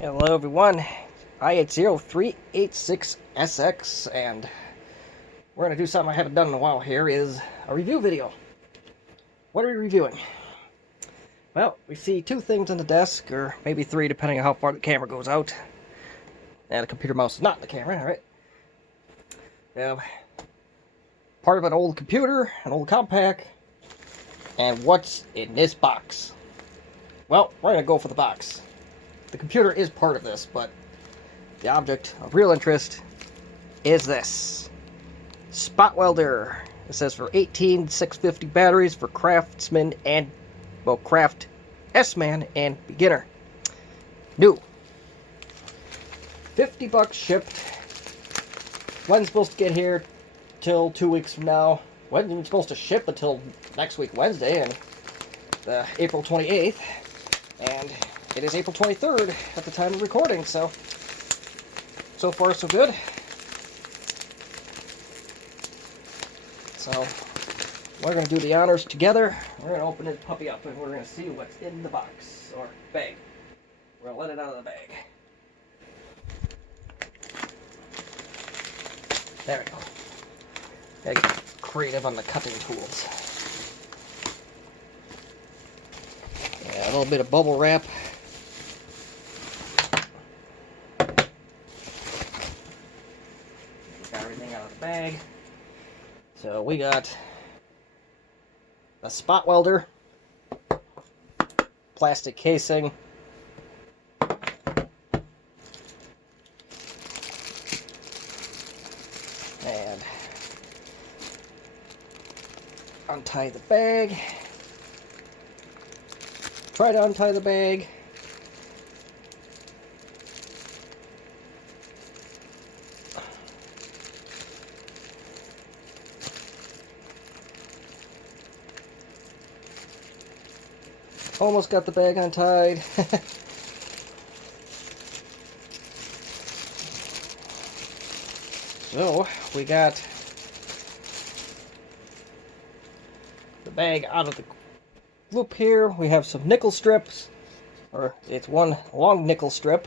Hello everyone, I803866SX, and we're going to do something I haven't done in a while here, is a review video. What are we reviewing? Well, we see two things on the desk, or maybe three depending on how far the camera goes out. And the computer mouse is not in the camera, alright? We have part of an old computer, an old compact, and what's in this box? Well, we're going to go for the box. The computer is part of this, but the object of real interest is this. Spot welder. It says for 18650 batteries for Craftsman and, well, Craftsman and beginner. New. $50 shipped. When's supposed to get here? Till 2 weeks from now. When's even supposed to ship until next week, Wednesday, and April 28th. And it is April 23rd at the time of recording, so far so good. So we're going to do the honors together. We're going to open this puppy up and we're going to see what's in the box, or bag. We're going to let it out of the bag. There we go. Gotta get creative on the cutting tools. Yeah, a little bit of bubble wrap. Got everything out of the bag. So we got a spot welder, plastic casing, and untie the bag. Try to untie the bag. Almost got the bag untied. So, we got the bag out of the loop here. We have some nickel strips, or it's one long nickel strip.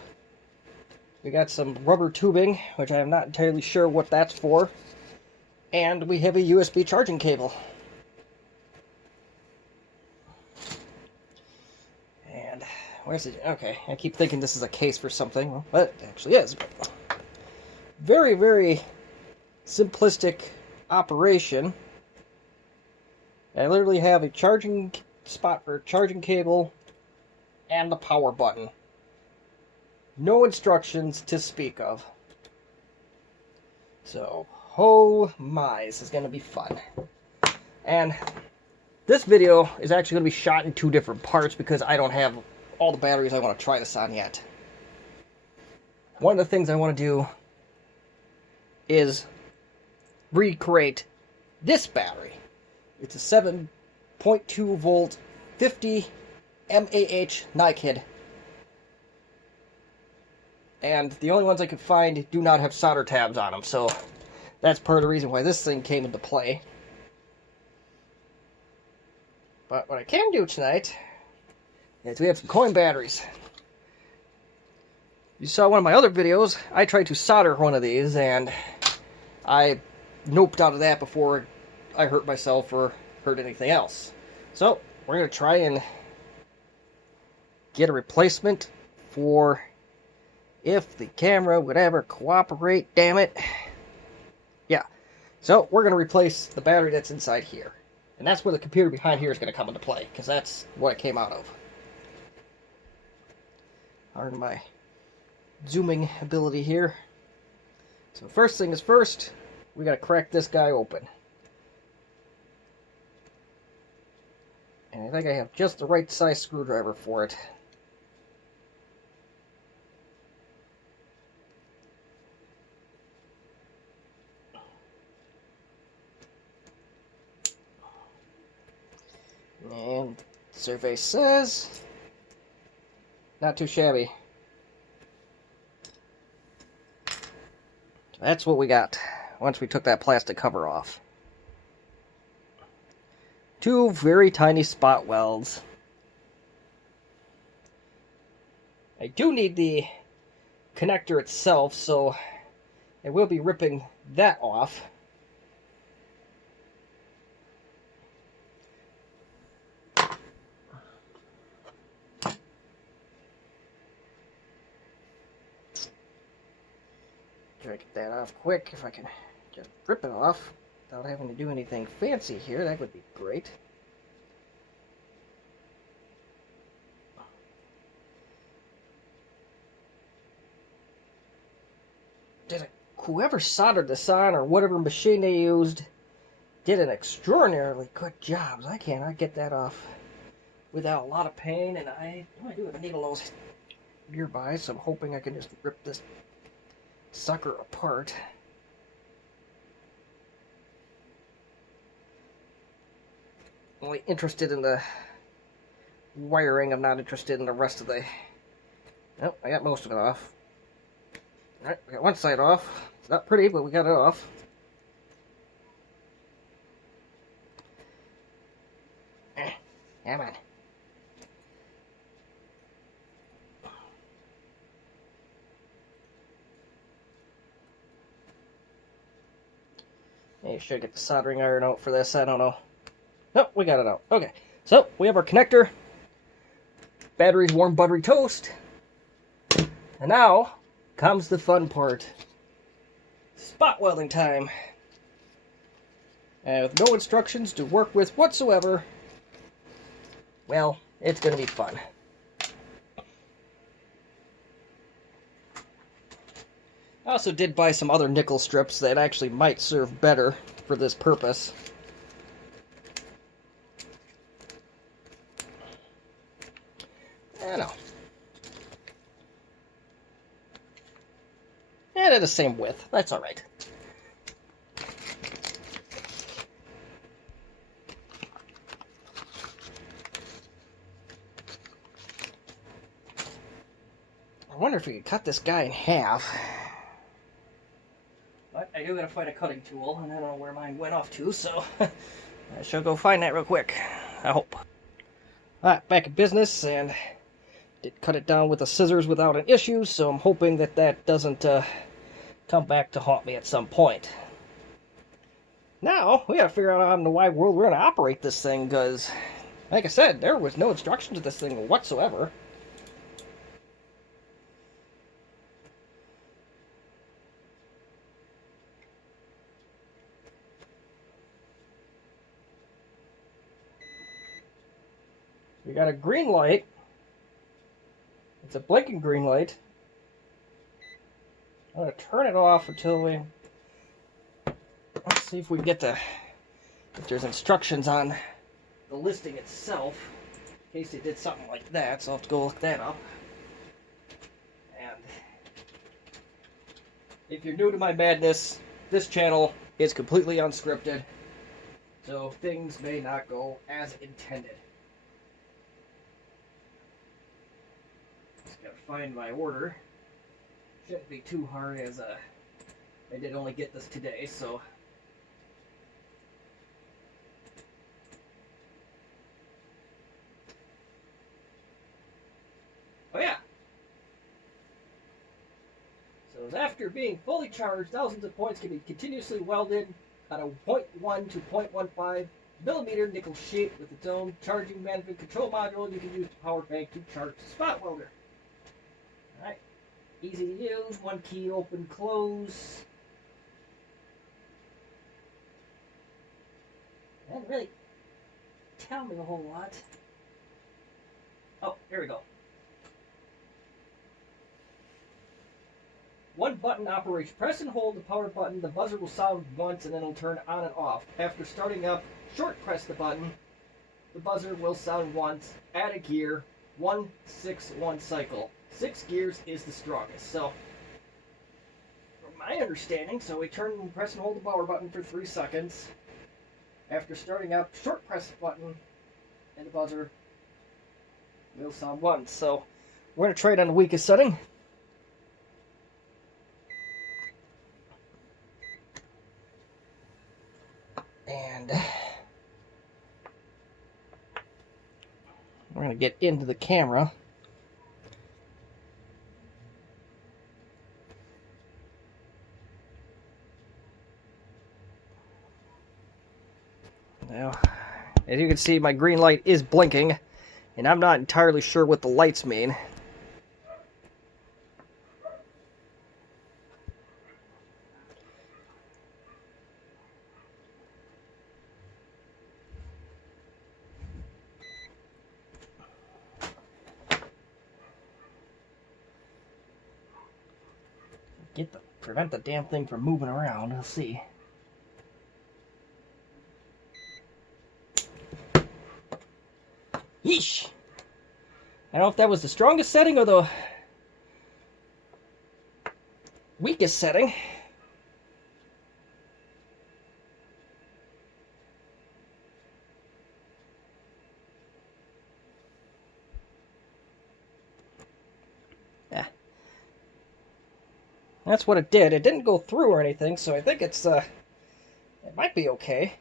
We got some rubber tubing, which I am not entirely sure what that's for. And we have a USB charging cable. And where's it? Okay, I keep thinking this is a case for something, well, but it actually is. Very, very simplistic operation. I literally have a charging spot for a charging cable and the power button. No instructions to speak of. So, oh my, this is going to be fun. And this video is actually going to be shot in two different parts because I don't have all the batteries I want to try this on yet. One of the things I want to do is recreate this battery. It's a 7.2 volt 50 mAh Nickle. And the only ones I could find do not have solder tabs on them, so that's part of the reason why this thing came into play. But what I can do tonight is we have some coin batteries. You saw one of my other videos, I tried to solder one of these, and I noped out of that before I hurt myself or hurt anything else. So, we're going to try and get a replacement for if the camera would ever cooperate, damn it. Yeah, so we're going to replace the battery that's inside here. And that's where the computer behind here is going to come into play, because that's what it came out of. Pardon my zooming ability here. So first thing is first, we got to crack this guy open. And I think I have just the right size screwdriver for it. And survey says, not too shabby. That's what we got once we took that plastic cover off. Two very tiny spot welds. I do need the connector itself, so I will be ripping that off. Try to get that off quick. If I can just rip it off without having to do anything fancy here, that would be great. Whoever soldered this on, or whatever machine they used, did an extraordinarily good job. I cannot get that off without a lot of pain, and I do have a needle nose nearby, so I'm hoping I can just rip this sucker apart. I'm only interested in the wiring. I'm not interested in the rest of the... Nope, I got most of it off. Alright, we got one side off. It's not pretty, but we got it off. Come on. Maybe I should get the soldering iron out for this. I don't know. Nope, we got it out. Okay, so we have our connector. Battery's warm, buttery toast. And now comes the fun part. Spot welding time. And with no instructions to work with whatsoever, well, it's going to be fun. I also did buy some other nickel strips that actually might serve better for this purpose. I know. Yeah, they're the same width. That's alright. I wonder if we could cut this guy in half. But I do gotta find a cutting tool, and I don't know where mine went off to, so I shall go find that real quick. I hope. Alright, back in business, and did cut it down with the scissors without an issue, so I'm hoping that that doesn't come back to haunt me at some point. Now, we gotta figure out how in the wide world we're gonna operate this thing, because, like I said, there was no instruction to this thing whatsoever. We got a green light. It's a blinking green light. I'm going to turn it off until we... Let's see if we can get the... If there's instructions on the listing itself. In case they did something like that, so I'll have to go look that up. And... if you're new to my madness, this channel is completely unscripted. So things may not go as intended. Just gotta find my order. Shouldn't be too hard, as I did only get this today, so. Oh yeah. So after being fully charged, thousands of points can be continuously welded on a 0.1 to 0.15 millimeter nickel sheet with its own charging management control module. You can use the power bank to charge the spot welder. Alright. Easy to use, one key open, close. That didn't really tell me a whole lot. Oh, here we go. One button operation. Press and hold the power button. The buzzer will sound once and then it'll turn on and off. After starting up, short press the button. The buzzer will sound once. Add a gear. 1-6-1 cycle. 6 gears is the strongest. So, from my understanding, so we press and hold the power button for 3 seconds. After starting up, short press the button, and the buzzer will sound once. So, we're going to try it on the weakest setting. And we're going to get into the camera. Now, as you can see, my green light is blinking, and I'm not entirely sure what the lights mean. Prevent the damn thing from moving around. Let's see. Yeesh! I don't know if that was the strongest setting or the weakest setting. Yeah. That's what it did. It didn't go through or anything, so I think it might be okay.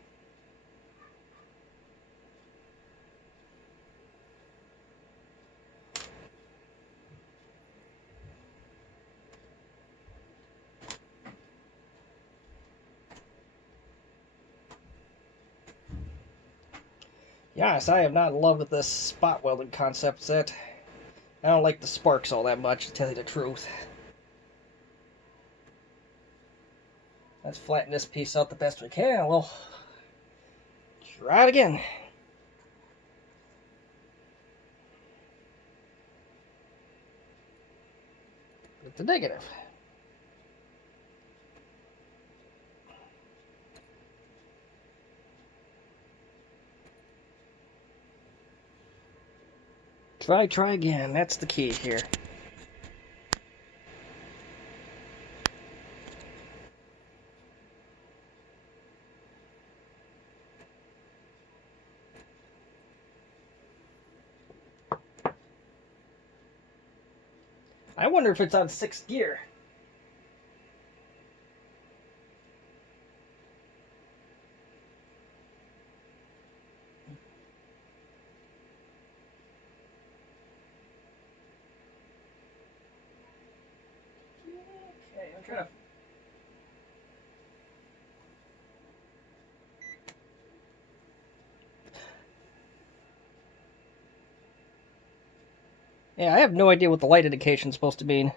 Yes, I am not in love with this spot welding concept set. I don't like the sparks all that much, to tell you the truth. Let's flatten this piece out the best we can. We'll try it again. With the negative. Try again. That's the key here. I wonder if it's on 6th gear. Okay, I'm trying to... Yeah, I have no idea what the light indication is supposed to mean.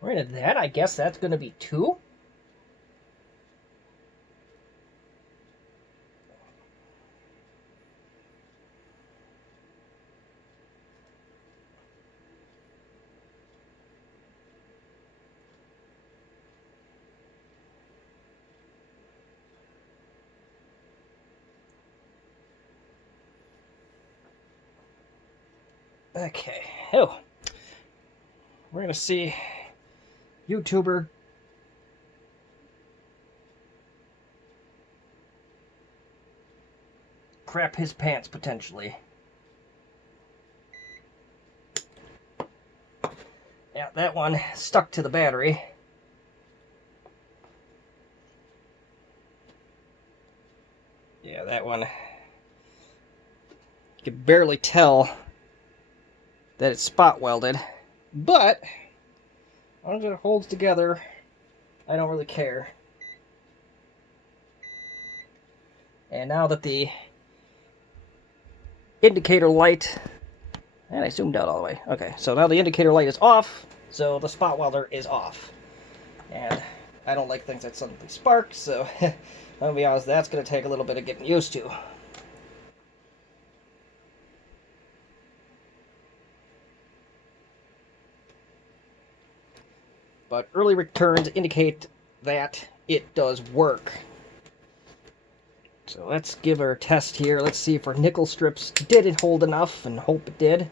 Right at that, I guess that's going to be 2. Okay. Oh. We're going to see YouTuber crap his pants, potentially. Yeah, that one stuck to the battery. Yeah, that one. You can barely tell that it's spot welded, but as long as it holds together, I don't really care. And now that the indicator light, and I zoomed out all the way. Okay, so now the indicator light is off, so the spot welder is off. And I don't like things that suddenly spark, so I'll be honest, that's going to take a little bit of getting used to. But early returns indicate that it does work. So let's give our test here. Let's see if our nickel strips did it hold enough, and hope it did.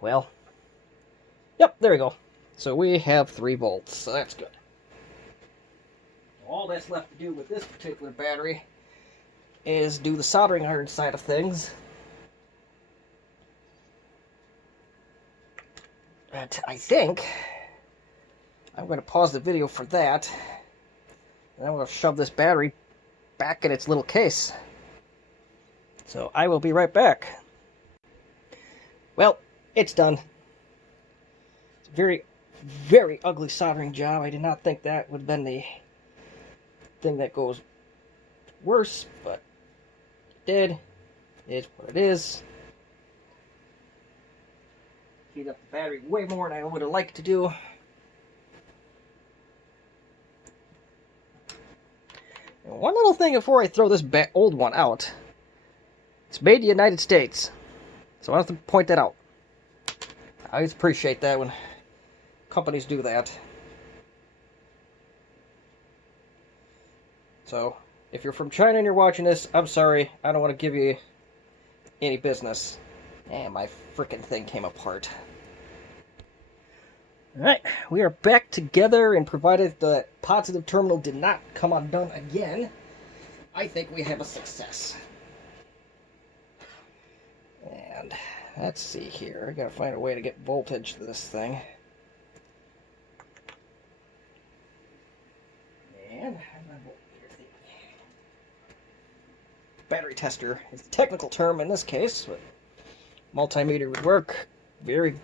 Well, yep, there we go. So we have 3 volts, so that's good. All that's left to do with this particular battery is do the soldering iron side of things. But I think I'm going to pause the video for that And I'm going to shove this battery back in its little case. So I will be right back. Well, it's done. It's a very, very ugly soldering job. I did not think that would have been the thing that goes worse, but it did. It is what it is. Heat up the battery way more than I would have liked to do. And one little thing before I throw this old one out. It's made in the United States. So I have to point that out. I always appreciate that when companies do that. So, if you're from China and you're watching this, I'm sorry. I don't want to give you any business. And my frickin' thing came apart. Alright, we are back together, and provided the positive terminal did not come undone again, I think we have a success. And let's see here. I gotta find a way to get voltage to this thing. And battery tester is the technical term in this case, but multimeter would work. Very,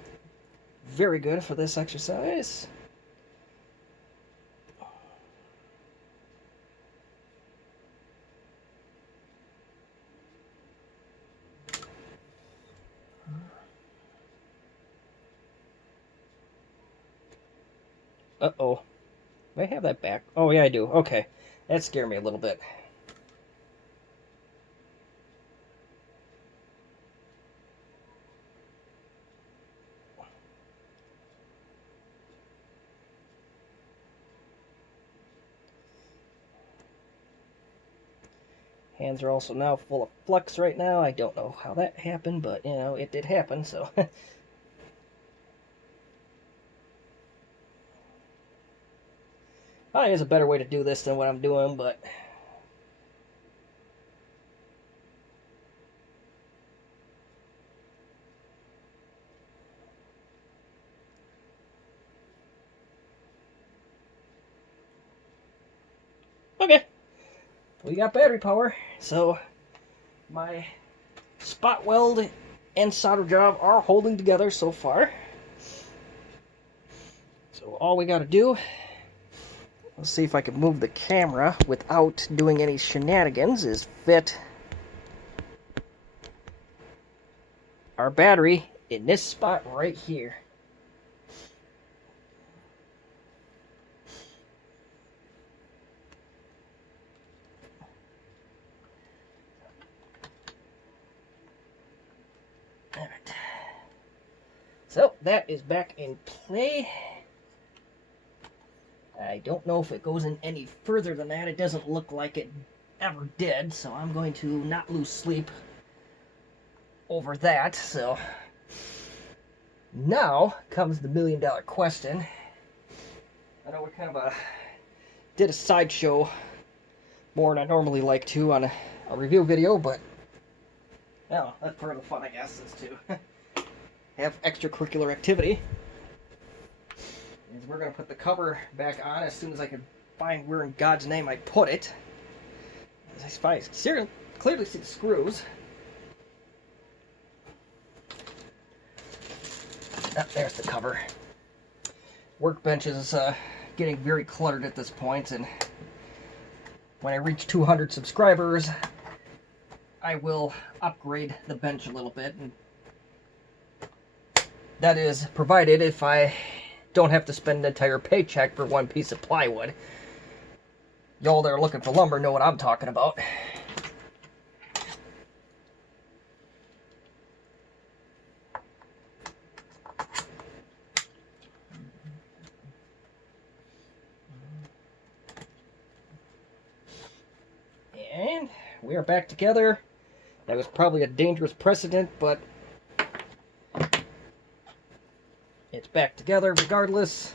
very good for this exercise. Uh-oh. Do I have that back? Oh, yeah, I do. Okay. That scared me a little bit. Hands are also now full of flux right now. I don't know how that happened, but, you know, it did happen, so... Probably is a better way to do this than what I'm doing, but... Okay. We got battery power, so my spot weld and solder job are holding together so far. So all we gotta do, let's see if I can move the camera without doing any shenanigans, is fit our battery in this spot right here. Alright. So that is back in play. I don't know if it goes in any further than that. It doesn't look like it ever did, so I'm going to not lose sleep over that. So now comes the million-dollar question. I know we kind of did a sideshow more than I normally like to on a review video, but well, that's part of the fun, I guess, is to have extracurricular activity. Is we're going to put the cover back on as soon as I can find where in God's name I put it. As I clearly see the screws. Oh, there's the cover. Workbench is getting very cluttered at this point, and when I reach 200 subscribers, I will upgrade the bench a little bit, and that is provided if I don't have to spend an entire paycheck for one piece of plywood. Y'all that are looking for lumber know what I'm talking about. And we are back together. That was probably a dangerous precedent, but it's back together regardless.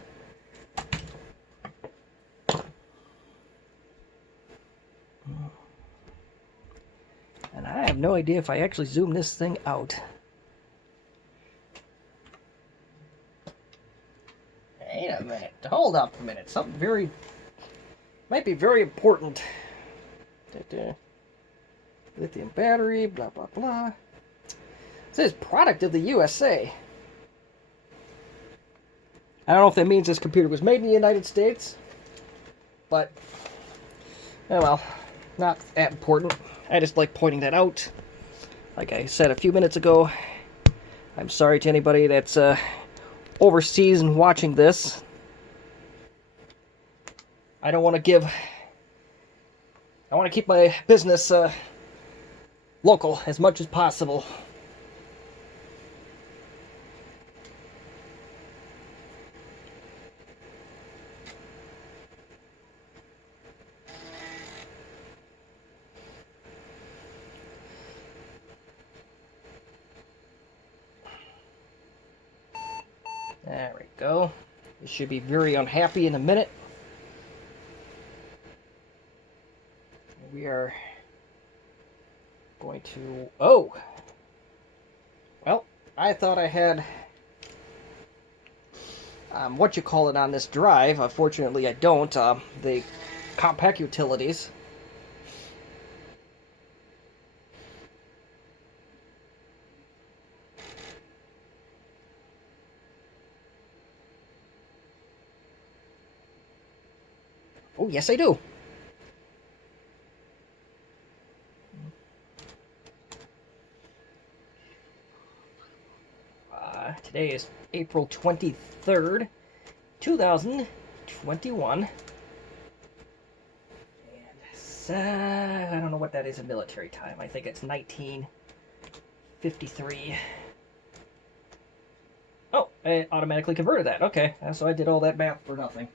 And I have no idea if I actually zoom this thing out. Wait a minute. Hold up a minute. Something very might be very important. Lithium battery, blah, blah, blah. It says product of the USA. I don't know if that means this computer was made in the United States, but, oh well, not that important. I just like pointing that out. Like I said a few minutes ago, I'm sorry to anybody that's overseas and watching this. I want to keep my business local as much as possible. There we go. You should be very unhappy in a minute. We are going to... Oh! Well, I thought I had... what you call it on this drive. Unfortunately, I don't. The compact utilities. Oh, yes, I do. Today is April 23rd, 2021. And I don't know what that is in military time. I think it's 1953. Oh, it automatically converted that. Okay, so I did all that math for nothing.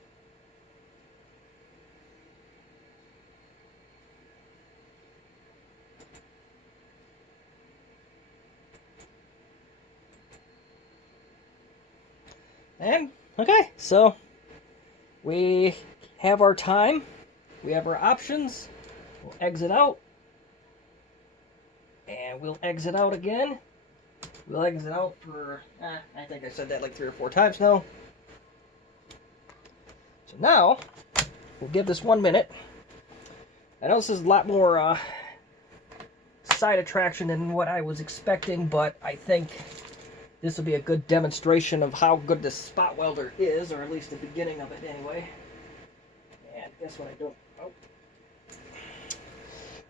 And, okay, so we have our time, we have our options, we'll exit out, and we'll exit out again. We'll exit out for, I think I said that like 3 or 4 times now. So now, we'll give this 1 minute. I know this is a lot more side attraction than what I was expecting, but I think this will be a good demonstration of how good this spot welder is, or at least the beginning of it anyway. And guess what I don't... Oh.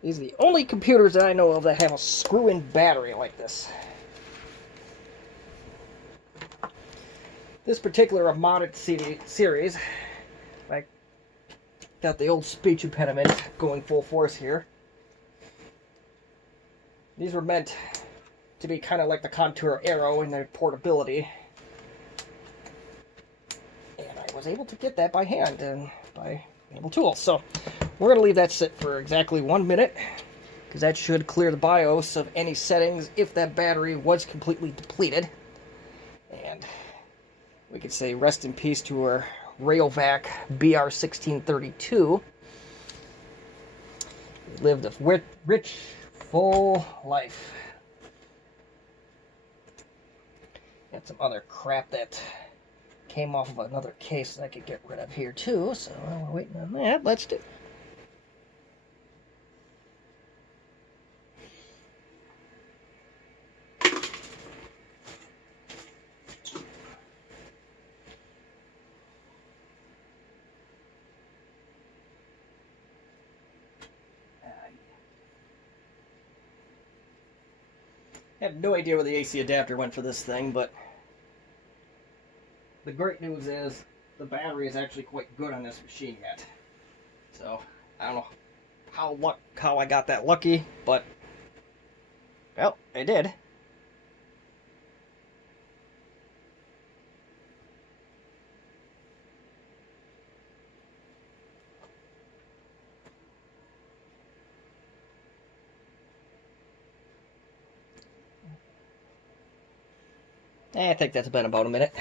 These are the only computers that I know of that have a screw-in battery like this. This particular modded series, I got the old speech impediment going full force here. These were meant to be kind of like the Contour Arrow in their portability. And I was able to get that by hand and by able tools. So we're going to leave that sit for exactly 1 minute, because that should clear the BIOS of any settings if that battery was completely depleted. And we could say rest in peace to our Rayovac BR1632. He lived a rich, full life. Got some other crap that came off of another case that I could get rid of here too, so while we're waiting on that, let's do. I have no idea where the AC adapter went for this thing, but the great news is the battery is actually quite good on this machine yet. So, I don't know how I got that lucky, but, well, I did. I think that's been about a minute.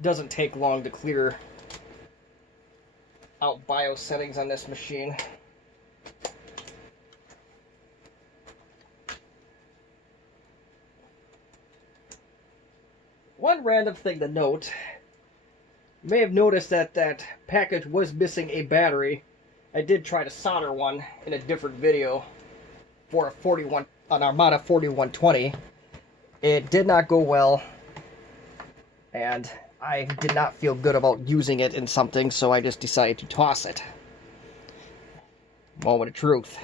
Doesn't take long to clear out BIOS settings on this machine. One random thing to note You may have noticed that that package was missing a battery. I did try to solder one in a different video for an Armada 4120. It did not go well, and I did not feel good about using it in something, so I just decided to toss it. Moment of truth.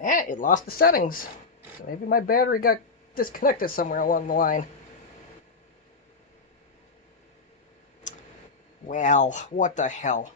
And it lost the settings. So maybe my battery got disconnected somewhere along the line. Well, what the hell?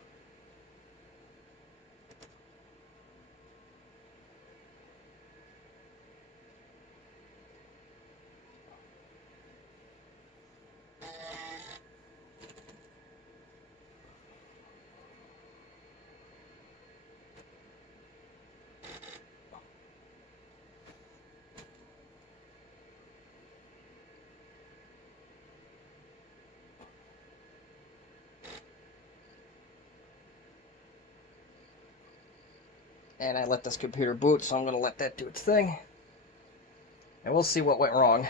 And I let this computer boot, so I'm going to let that do its thing. And we'll see what went wrong.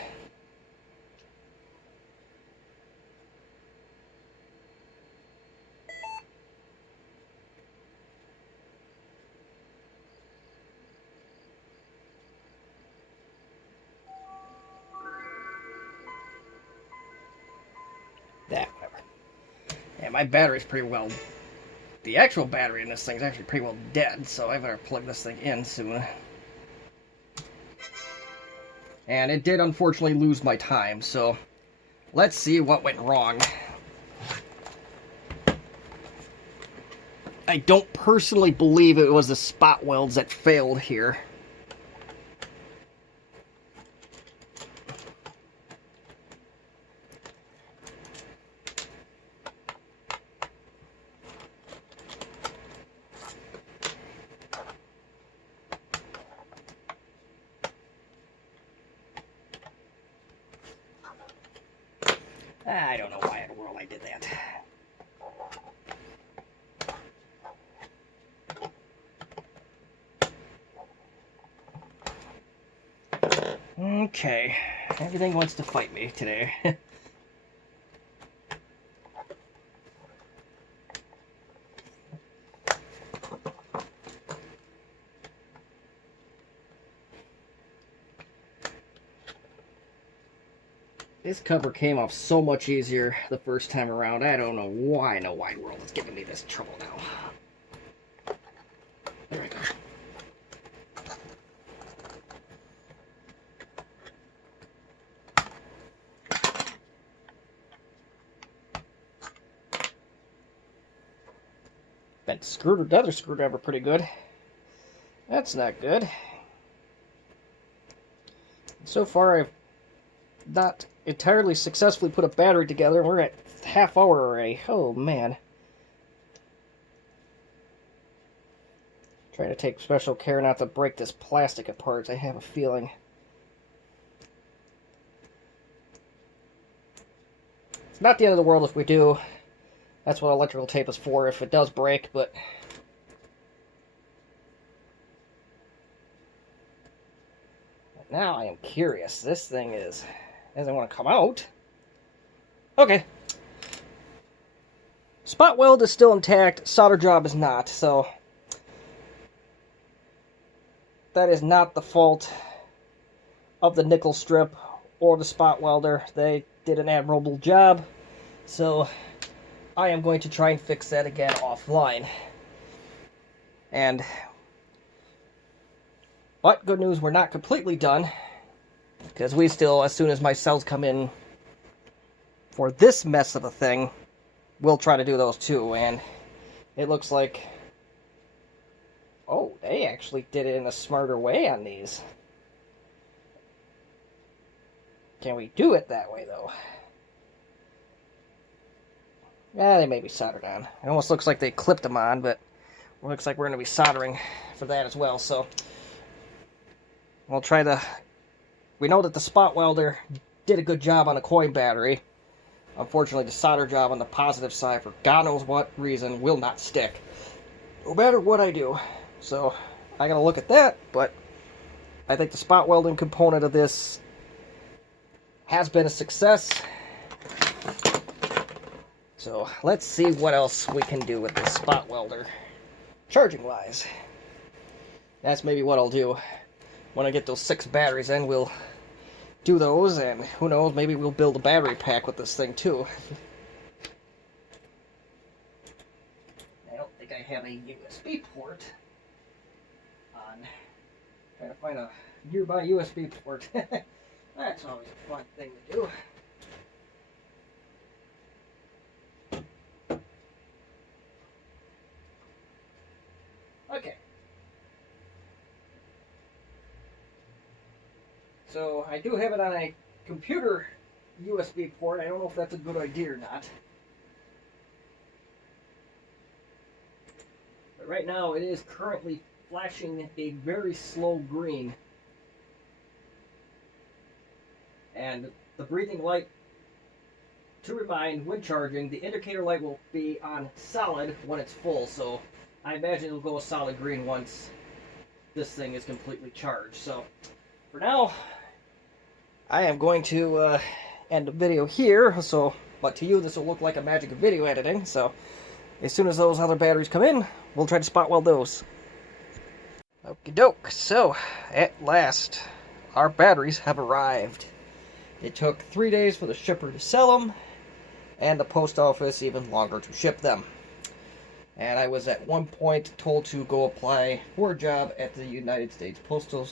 That, whatever. Yeah, my battery's pretty well... The actual battery in this thing is actually pretty well dead, so I better plug this thing in soon. And it did unfortunately lose my time, so let's see what went wrong. I don't personally believe it was the spot welds that failed here. I don't know why in the world I did that. Okay, everything wants to fight me today. This cover came off so much easier the first time around. I don't know why in the wide world it's giving me this trouble now. There we go. Bent the other screwdriver pretty good. That's not good. So far I've not entirely successfully put a battery together. We're at half hour already. Oh man. Trying to take special care not to break this plastic apart, I have a feeling. It's not the end of the world if we do. That's what electrical tape is for if it does break, but... Now I am curious. This thing doesn't want to come out. Okay. Spot weld is still intact. Solder job is not, so... That is not the fault of the nickel strip or the spot welder. They did an admirable job, so I am going to try and fix that again offline. But good news, we're not completely done, because we still, as soon as my cells come in for this mess of a thing, we'll try to do those too. And it looks like, oh, they actually did it in a smarter way on these. Can we do it that way though? Yeah, they may be soldered on. It almost looks like they clipped them on, but looks like we're going to be soldering for that as well. So we'll try to... We know that the spot welder did a good job on the coin battery. Unfortunately, the solder job on the positive side, for God knows what reason, will not stick, no matter what I do. So I gotta look at that, but I think the spot welding component of this has been a success. So let's see what else we can do with this spot welder, charging wise. That's maybe what I'll do. When I get those 6 batteries in, we'll do those, and who knows, maybe we'll build a battery pack with this thing too. I don't think I have a USB port on. Trying to find a nearby USB port. That's always a fun thing to do. Okay. So I do have it on a computer USB port. I don't know if that's a good idea or not. But right now it is currently flashing a very slow green. And the breathing light, to remind, when charging, the indicator light will be on solid when it's full. So I imagine it'll go a solid green once this thing is completely charged. So for now, I am going to end the video here. But to you, this will look like a magic of video editing. So as soon as those other batteries come in, we'll try to spot weld those. Okie doke. So at last, our batteries have arrived. It took 3 days for the shipper to sell them, and the post office even longer to ship them. And I was at one point told to go apply for a job at the United States Postal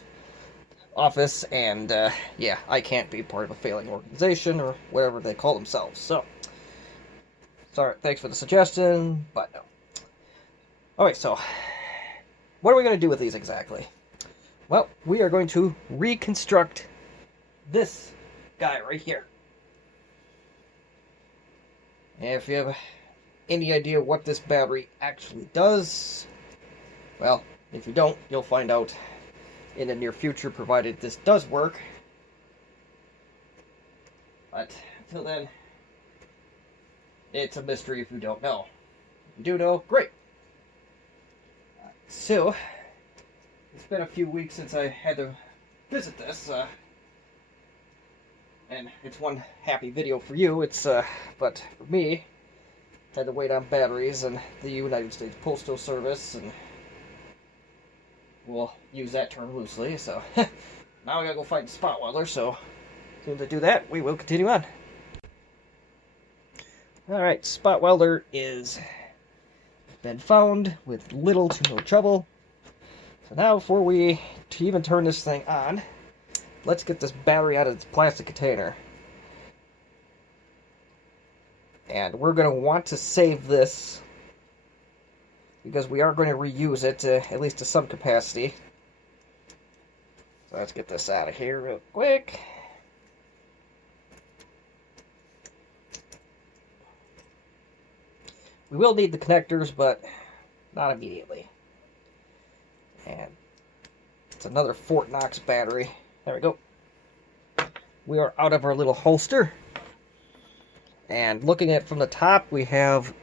Office, and yeah, I can't be part of a failing organization or whatever they call themselves. So, sorry, thanks for the suggestion, but no. Alright, so what are we going to do with these exactly? Well, we are going to reconstruct this guy right here. And if you have any idea what this battery actually does, well, if you don't, you'll find out in the near future, provided this does work. But until then, it's a mystery if you don't know. If you do know, great. So, it's been a few weeks since I had to visit this, and it's one happy video for you. But for me, I had to wait on batteries and the United States Postal Service, and we'll use that term loosely. So now I gotta go find the spot welder. So as soon as I do that, we will continue on. All right, spot welder is been found with little to no trouble. So now, before we even turn this thing on, let's get this battery out of its plastic container. And we're going to want to save this because we are going to reuse it at least to some capacity. So let's get this out of here real quick. We will need the connectors, but not immediately. And it's another Fort Knox battery. There we go. We are out of our little holster. And looking at it from the top, we have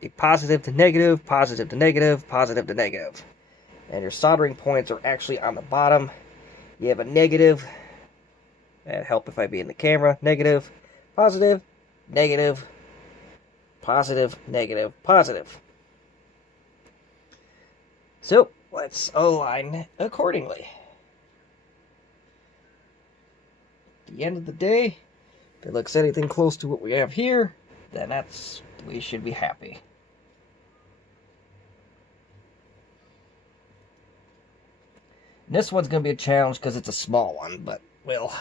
a positive to negative, positive to negative, positive to negative. And your soldering points are actually on the bottom. You have a negative. That'd help if I be in the camera. Negative, positive, negative, positive, negative, positive. So, let's align accordingly. At the end of the day, if it looks anything close to what we have here, then we should be happy. And this one's going to be a challenge because it's a small one, but we'll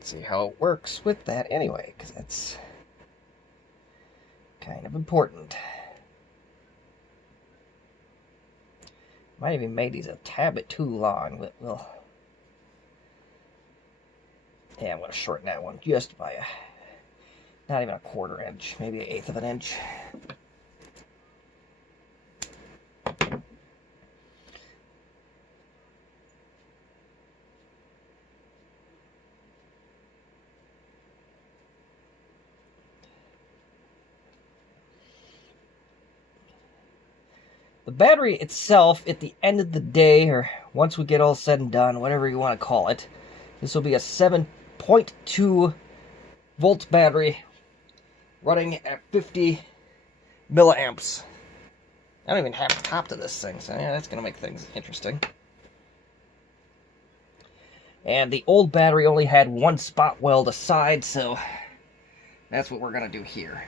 see how it works with that anyway, because that's kind of important. Might even make these a tad bit too long, but we'll... Yeah, I'm going to shorten that one just by not even a 1/4 inch, maybe 1/8 of an inch. The battery itself, at the end of the day, or once we get all said and done, whatever you want to call it, this will be a 7.2 volt battery running at 50 milliamps. I don't even have a top to this thing, so yeah, that's going to make things interesting. And the old battery only had one spot weld aside, so that's what we're going to do here.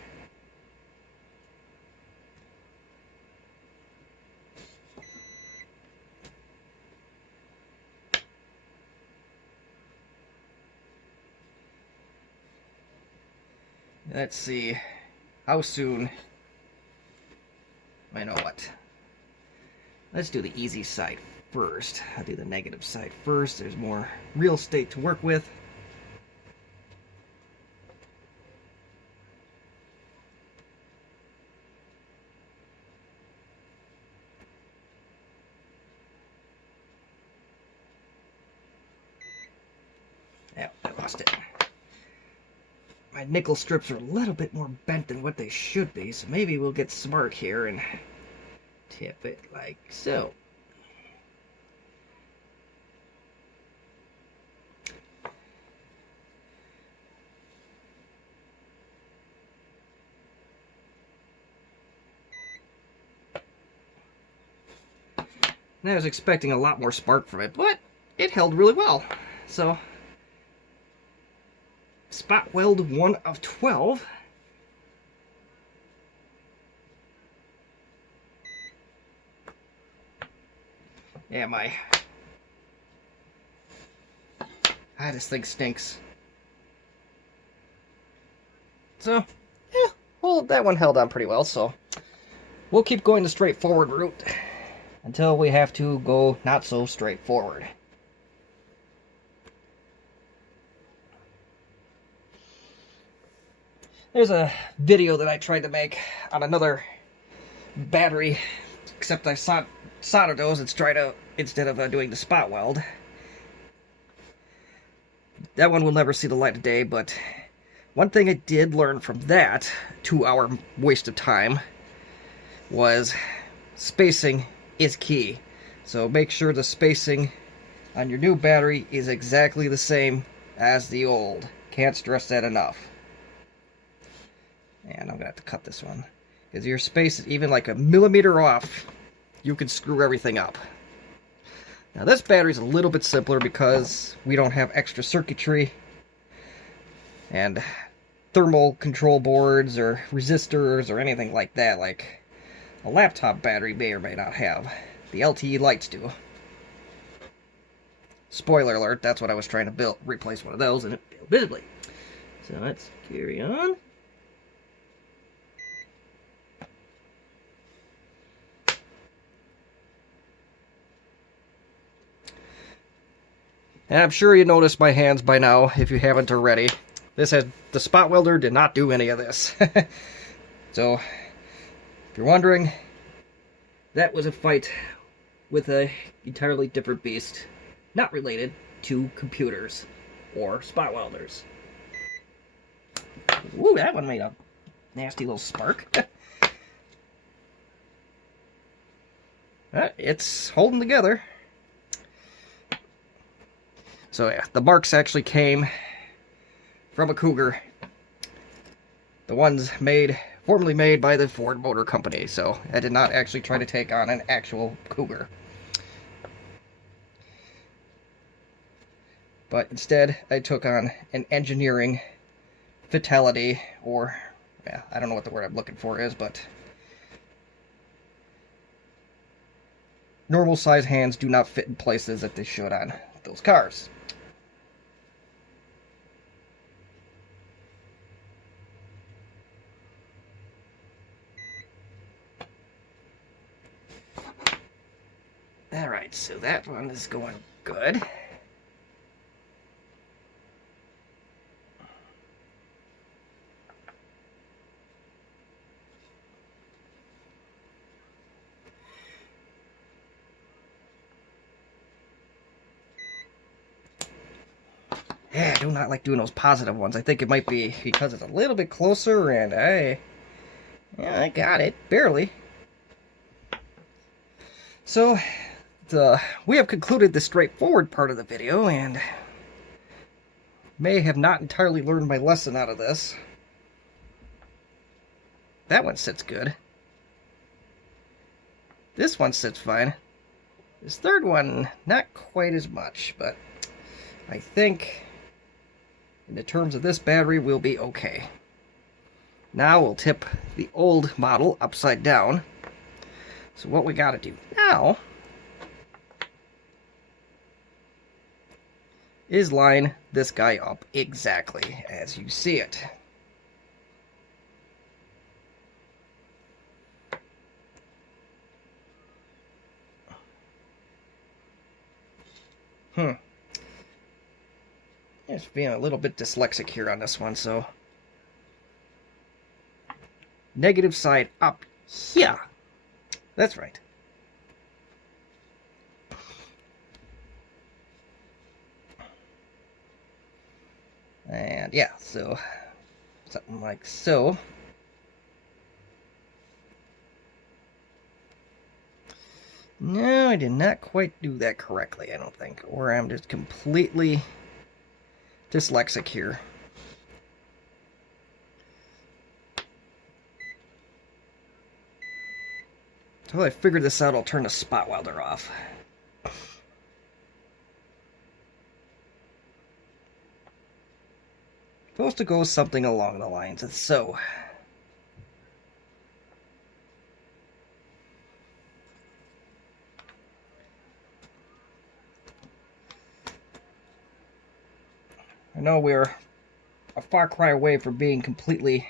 Let's see how soon. I know what. Let's do the easy side first. I'll do the negative side first. There's more real estate to work with. Yeah, I lost it. My nickel strips are a little bit more bent than what they should be, so maybe we'll get smart here and tip it like so. And I was expecting a lot more spark from it, but it held really well. So, spot weld 1 of 12. Yeah, this thing stinks. So, yeah, well, that one held on pretty well, so we'll keep going the straightforward route until we have to go not so straightforward. There's a video that I tried to make on another battery, except I soldered those instead of doing the spot weld. That one will never see the light of day, but one thing I did learn from that 2-hour waste of time was spacing is key. So make sure the spacing on your new battery is exactly the same as the old. Can't stress that enough. And I'm going to have to cut this one, because your space is even like a millimeter off, you can screw everything up. Now this battery's a little bit simpler because we don't have extra circuitry and thermal control boards or resistors or anything like that, like a laptop battery may or may not have. The LTE lights do. Spoiler alert, that's what I was trying to replace one of those, and it failed visibly. So let's carry on. And I'm sure you noticed my hands by now, if you haven't already. The spot welder did not do any of this. So, if you're wondering, that was a fight with an entirely different beast, not related to computers or spot welders. Ooh, that one made a nasty little spark. It's holding together. So yeah, the marks actually came from a Cougar. The ones formerly made by the Ford Motor Company. So I did not actually try to take on an actual Cougar. But instead, I took on an engineering fatality, or, yeah, I don't know what the word I'm looking for is, but normal size hands do not fit in places that they should on those cars. Alright, so that one is going good. Yeah, I do not like doing those positive ones. I think it might be because it's a little bit closer, and I got it, barely. So, we have concluded the straightforward part of the video, and may have not entirely learned my lesson out of this. That one sits good. This one sits fine. This third one, not quite as much, but I think in the terms of this battery, we'll be okay. Now we'll tip the old model upside down. So what we gotta do now is line this guy up exactly as you see it. Just being a little bit dyslexic here on this one, so negative side up here. That's right. And yeah, so something like so. No, I did not quite do that correctly, I don't think. Or I'm just completely dyslexic here. Until I figure this out, I'll turn the spot welder off. Supposed to go something along the lines of so. I know we're a far cry away from being completely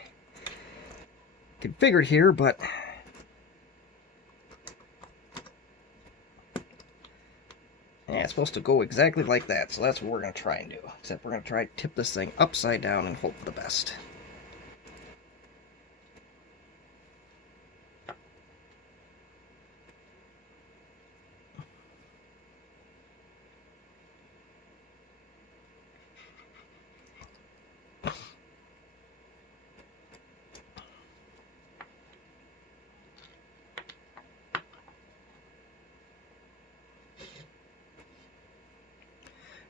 configured here, but yeah, it's supposed to go exactly like that, so that's what we're going to try and do. Except we're going to try to tip this thing upside down and hope for the best.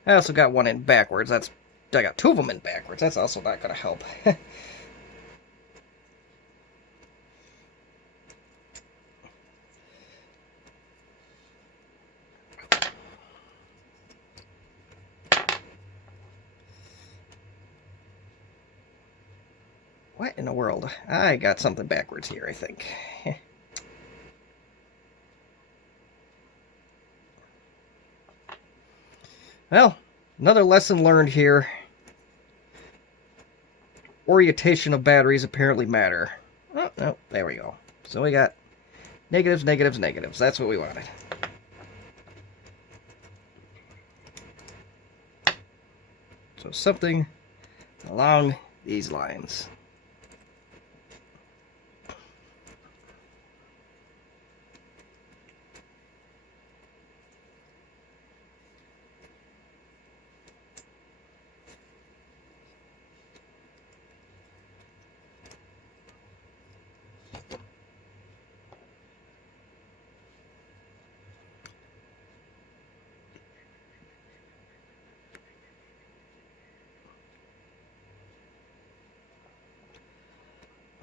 I also got one in backwards. I got two of them in backwards. That's also not going to help. What in the world? I got something backwards here, I think. Well, another lesson learned here. Orientation of batteries apparently matter. Oh, no, there we go. So we got negatives, negatives, negatives. That's what we wanted. So something along these lines.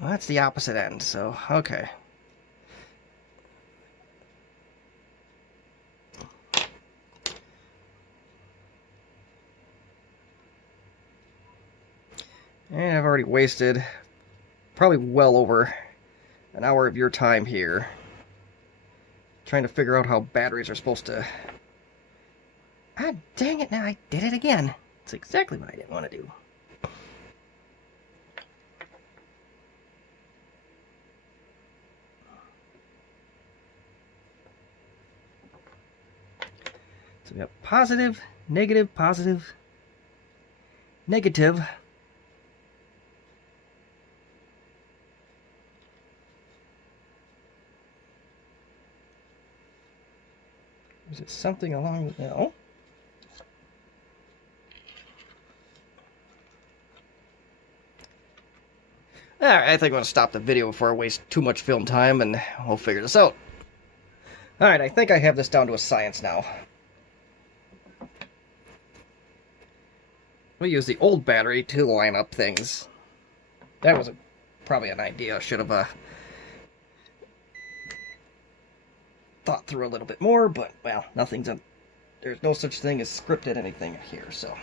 Well, that's the opposite end, so okay. And I've already wasted probably well over an hour of your time here trying to figure out how batteries are supposed to... Ah, dang it, now I did it again. It's exactly what I didn't want to do. So we have positive, negative, positive, negative. Is it something along with... No. Alright, I think I'm going to stop the video before I waste too much film time, and we'll figure this out. Alright, I think I have this down to a science now. We'll use the old battery to line up things. That was probably an idea I should have thought through a little bit more, but, well, there's no such thing as scripted anything here, so.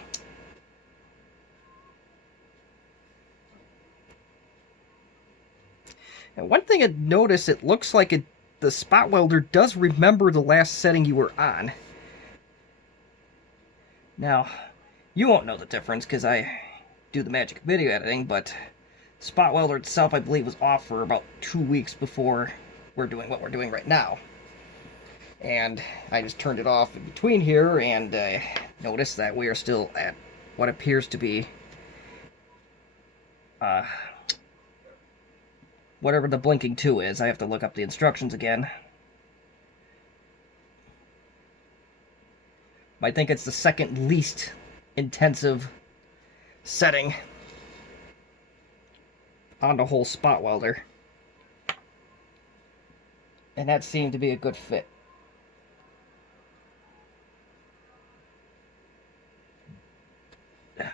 And one thing I noticed, it looks like the spot welder does remember the last setting you were on. Now, you won't know the difference because I do the magic video editing, but spot welder itself, I believe, was off for about 2 weeks before we're doing what we're doing right now. And I just turned it off in between here and noticed that we are still at what appears to be whatever the blinking 2 is. I have to look up the instructions again. I think it's the second least intensive setting on the whole spot welder. And that seemed to be a good fit.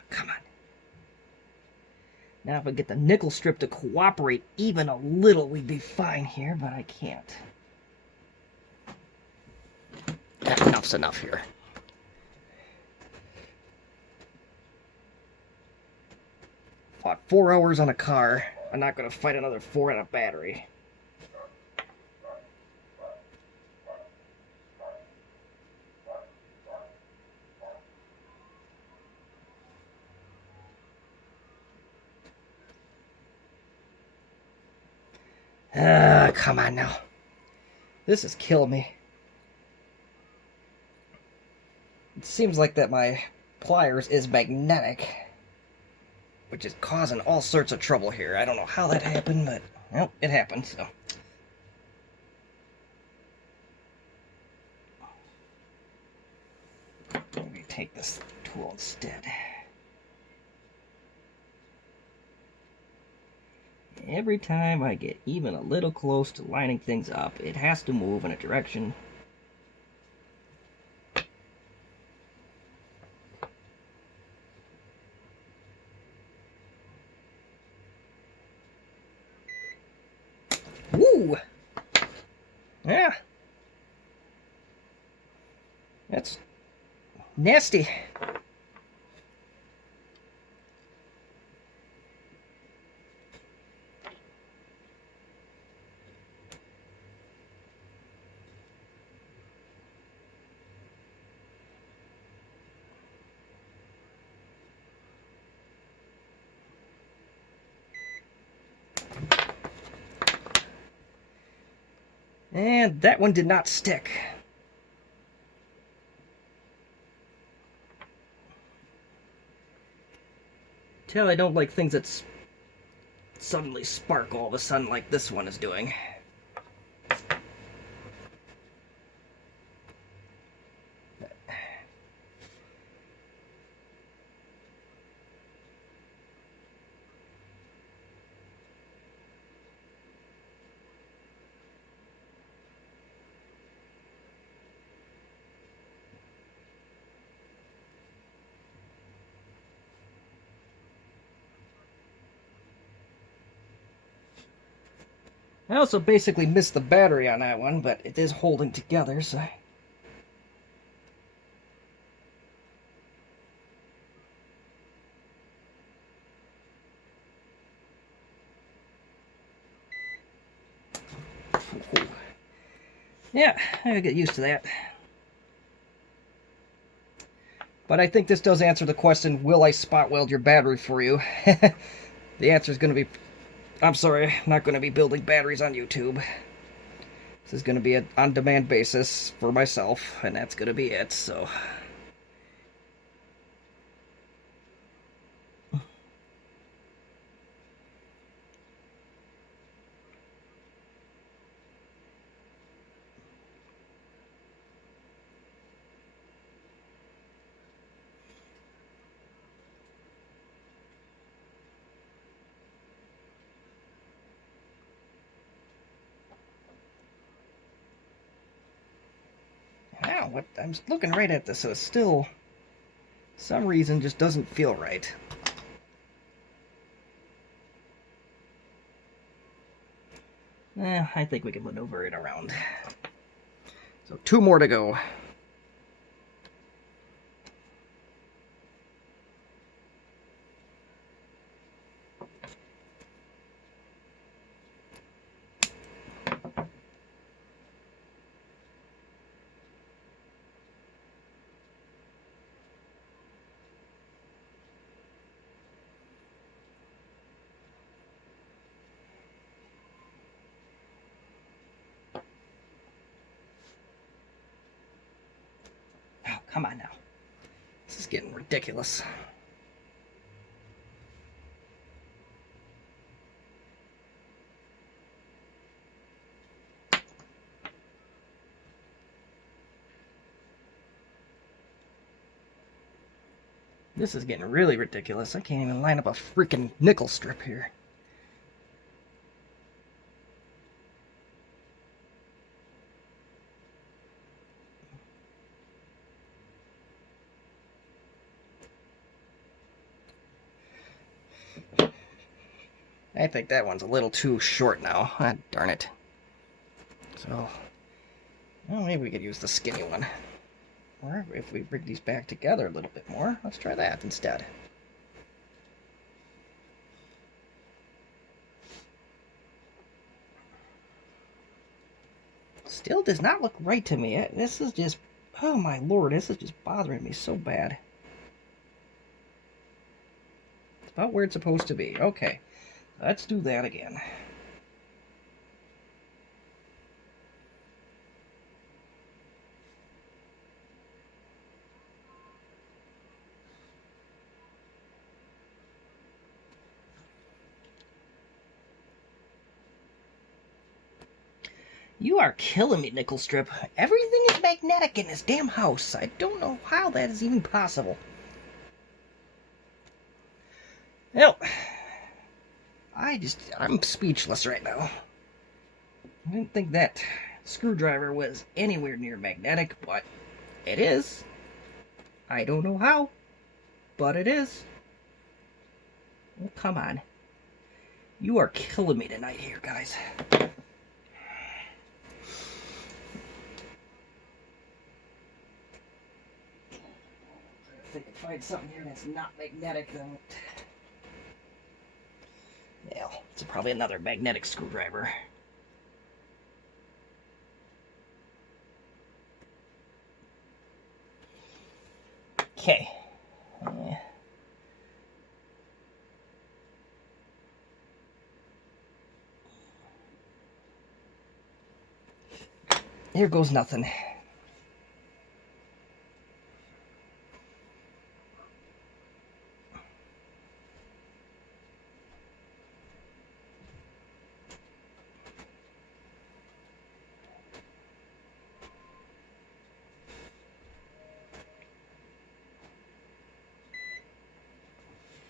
Come on. Now if I get the nickel strip to cooperate even a little, we'd be fine here, but I can't. Enough's enough here. Fought 4 hours on a car. I'm not going to fight another 4 on a battery. Come on now. This is killing me. It seems like that my pliers is magnetic, which is causing all sorts of trouble here. I don't know how that happened, but, well, it happened, so. Maybe take this tool instead. Every time I get even a little close to lining things up, it has to move in a direction. Woo! Yeah. That's nasty. And that one did not stick. Tell I don't like things that suddenly spark all of a sudden like this one is doing. I also basically missed the battery on that one, but it is holding together, so... Yeah, I gotta get used to that. But I think this does answer the question, will I spot weld your battery for you? The answer is going to be, I'm sorry, I'm not going to be building batteries on YouTube. This is going to be an on-demand basis for myself, and that's going to be it, so... now. What I'm looking right at this, so it's still, some reason, just doesn't feel right. I think we can maneuver it around. So 2 more to go. Oh, come on now. This is getting ridiculous. This is getting really ridiculous. I can't even line up a freaking nickel strip here. I think that one's a little too short now. Ah, darn it. So, well, maybe we could use the skinny one. Or if we bring these back together a little bit more, let's try that instead. Still does not look right to me. This is just, oh my lord, this is just bothering me so bad. It's about where it's supposed to be. Okay. Let's do that again. You are killing me, Nickel Strip. Everything is magnetic in this damn house. I don't know how that is even possible. Well, I'm speechless right now. I didn't think that screwdriver was anywhere near magnetic, but it is. I don't know how, but it is. Oh, come on. You are killing me tonight here, guys. I think I can find something here that's not magnetic, though. Yeah, it's probably another magnetic screwdriver. Okay. Here goes nothing.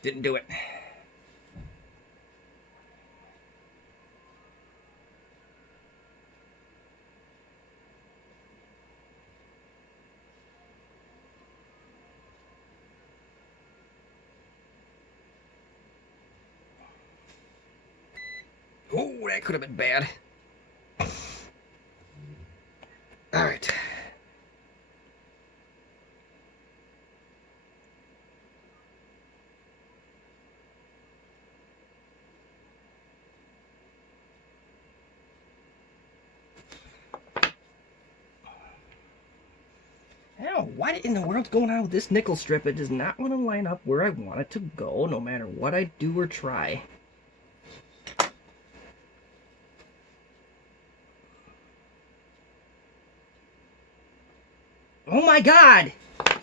Didn't do it. Oh, that could have been bad. All right. Now, what in the world's going on with this nickel strip? It does not want to line up where I want it to go, no matter what I do or try. Oh my god! I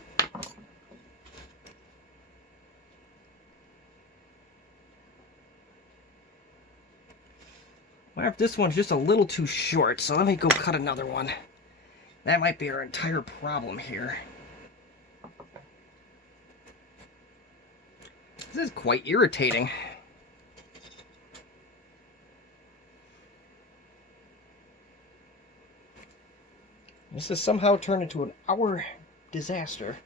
wonder if this one's just a little too short, so let me go cut another one. That might be our entire problem here. This is quite irritating. This has somehow turned into an hour disaster.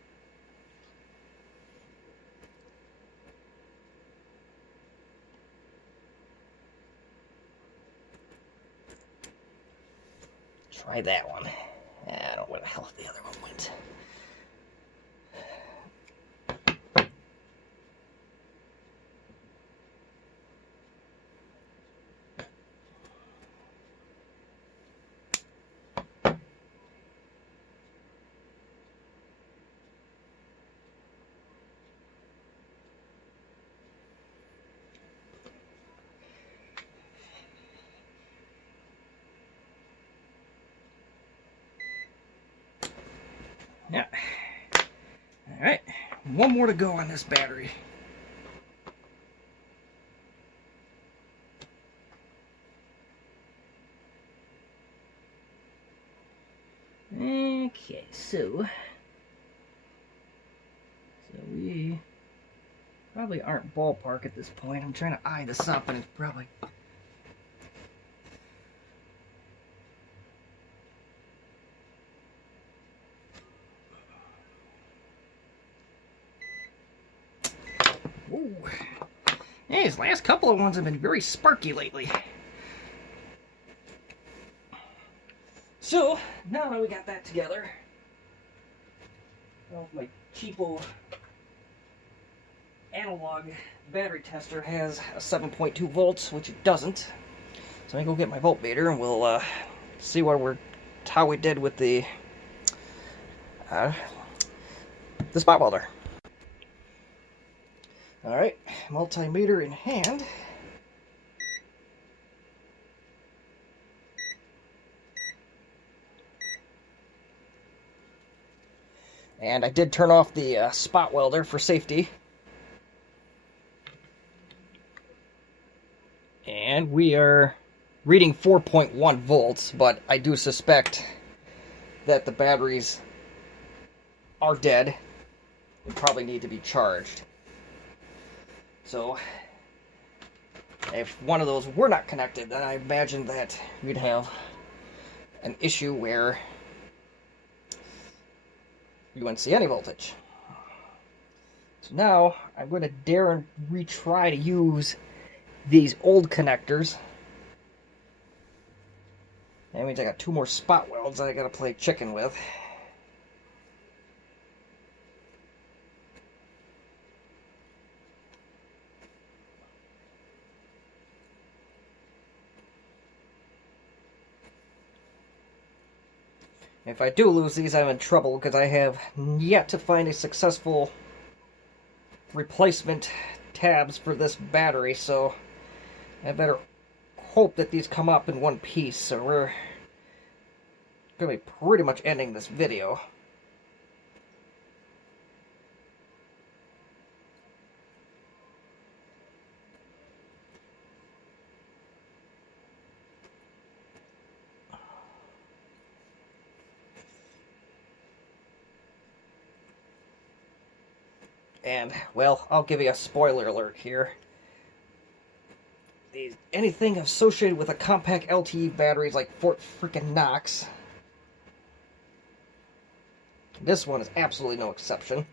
Try that one. I don't know where the hell the other one went. Yeah. Alright. One more to go on this battery. Okay, so we probably aren't ballpark at this point. I'm trying to eye this up, and it's probably... Ooh. Yeah, these last couple of ones have been very sparky lately. So, now that we got that together, well, my cheapo analog battery tester has a 7.2 volts, which it doesn't. So I'm gonna go get my voltmeter, and we'll see how we did with the spot welder. All right, multimeter in hand. And I did turn off the spot welder for safety. And we are reading 4.1 volts, but I do suspect that the batteries are dead and probably need to be charged. So, if one of those were not connected, then I imagine that we'd have an issue where you wouldn't see any voltage. So now, I'm going to dare and retry to use these old connectors. That means I got 2 more spot welds I gotta play chicken with. If I do lose these, I'm in trouble because I have yet to find a successful replacement tabs for this battery, so I better hope that these come up in one piece. So we're going to be pretty much ending this video. And, well, I'll give you a spoiler alert here. Anything associated with a compact LTE battery is like Fort frickin' Knox. This one is absolutely no exception.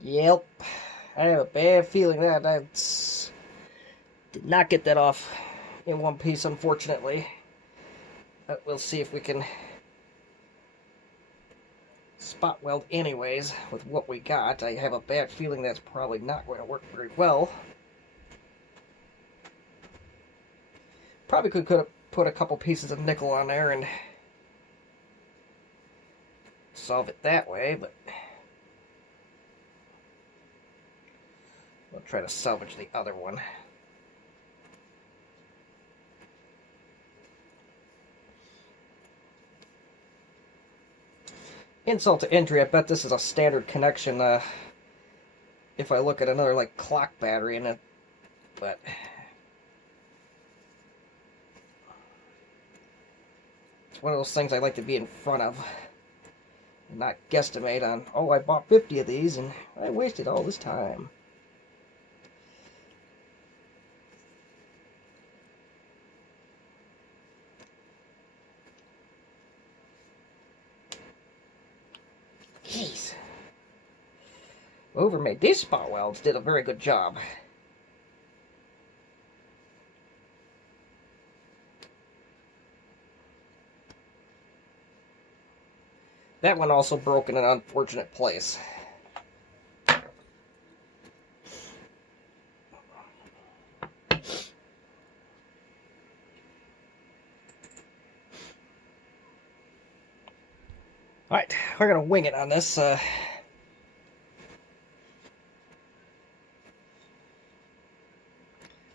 Yep, I have a bad feeling that I did not get that off in one piece, unfortunately. But we'll see if we can spot weld anyways with what we got. I have a bad feeling that's probably not going to work very well. Probably could have put a couple pieces of nickel on there and solve it that way, but we'll try to salvage the other one. Insult to injury, I bet this is a standard connection if I look at another like clock battery in it, but It's one of those things I like to be in front of. And not guesstimate on, oh, I bought 50 of these and I wasted all this time. Jeez. Whoever made these spot welds did a very good job. That one also broke in an unfortunate place. Alright, we're going to wing it on this.